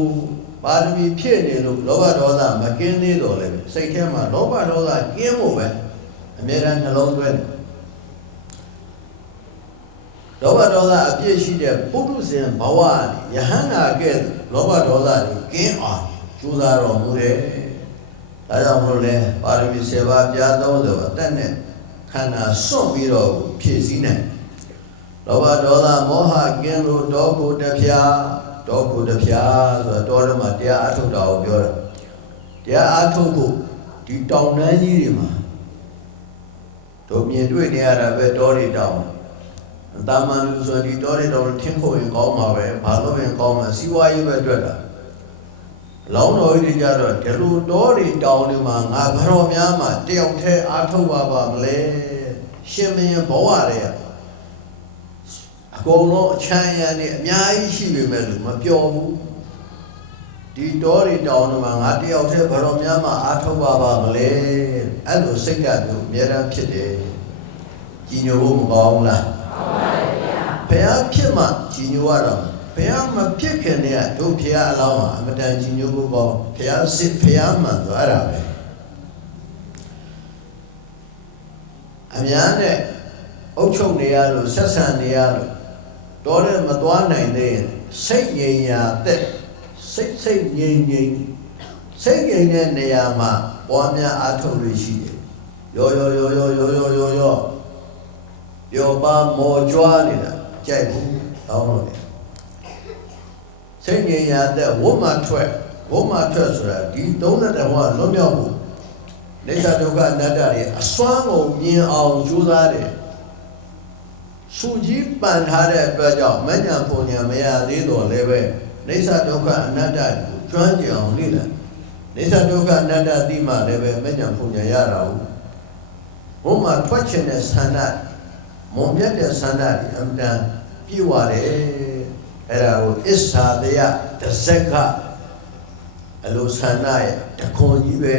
ပါရမီဖြည့်နေလို့လောဘဒေါသမကင်းသေးတော့လည်းစိတ်ထဲမှာလောဘဒေါသကင်းဖို့ပဲအမြဲတမ်းနှလုံးသွင်းလောဘဒေါသအပြည့်ရှိတဲ့ပုထုဇဉ်ဘဝယဟန္တာကဲ့သို့လောဘဒေါသတွေကင်းအောင်ကြိုးစားတော်မူတယ်ဒါကြောင့်မလို့လဲပါရမီ7ပါးပြား30အသက်နဲ့ခန္ဓာစွန့်ပြီးတော့ဖြည့်ဆည်းနိုင်လောဘဒေါသမောဟကင်းလို့တောကိုတဖြာဆိုတာတောထဲမှာတရားအထုတ်တာကိုပြောတာတရားအထုတ်ဖို့ဒီတောင်တန်းကြီးတွေမှာတို့မြင်တွေ့နေရတာပဲတောတွေတောင်တာမန်လူဆိုဒီတောတွေတောင်ထင်းခုတ်ရင်ကောင်းမှာပဲဘာလို့ရင်ကောင်းမှာစီးပွားရေးပဲတွေ့တာလောင်းတော်ကြီးတွေကြတော့ဒီလိုတောတွေတောင်တွေမှာငါဘာတော်များမှာတယောက်တည်းအားထုတ်ပါမလဲရှင်မင်းဘဝတွေအကုန်လုံးအချမ်းရံနေအများကြီးရှိပေမဲ့လို့မပျော်ဘူးဒီတောတွေတောင်တွေမှာငါတယောက်တည်းဘာတော်များမှာအားထုတ်ပါမလဲအဲ့လိုစိတ်ဓာတ်မျိုးအများအားဖြစ်တယ်ကြီးညိုဖို့မကောင်းလားဘုရားဖြစ်မှကြီးညိုရတော့ဘုရားမဖြစ်ခင်တည်းကတို့ဘုရားအလောင်းဟာအမတန်ကြီးညိုဖို့ကောင်းဘုရားစစ်ဘုရားမှန်ဆိုအဲ့ဒါပဲအများနဲ့အုပ်ချုပ်နေရလို့ဆက်ဆံနေရလို့ တော်တဲ့မသွားနိုင်သေးရင်စိတ်ငြိမ်ရာတဲ့စိတ်ငြိမ်စိတ်ငြိမ်တဲ့နေရာမှာပွားများအားထုတ်ရရှိတယ်ရောပြောပါမောကြွားနေတာကြိုက်ဘူးတောင်းလို့တယ်စိတ်ငြိမ်ရာတဲ့ဝမထွက်ဆိုတာဒီ30တဝလွတ်မြောက်ဖို့နေသဒုက္ခအနတ္တတွေအစွမ်းကိုမြင်အောင်ကြိုးစားတယ်စူကြီးပန်ထားတဲ့အတွက်ကြောင့်မဉ္ဇဉ်ပုံညာမရသေးတော့လည်းပဲနေသဒုက္ခအနတ္တကိုကျွမ်းကျင်အောင်လေ့လာနေသဒုက္ခအနတ္တသိမှလည်းပဲမဉ္ဇဉ်ပုံညာရတာဟုတ်ဘုမှာထွက်ချင်တဲ့ဆန္ဒမုံမြတ်တဲ့ဆန္ဒတွေအမှန်တန်ပြည့်ဝတယ်အဲ့ဒါကိုအစ္ဆာတယတဇက်ကအလိုဆန္ဒရဲ့တခွန်ကြီးပဲ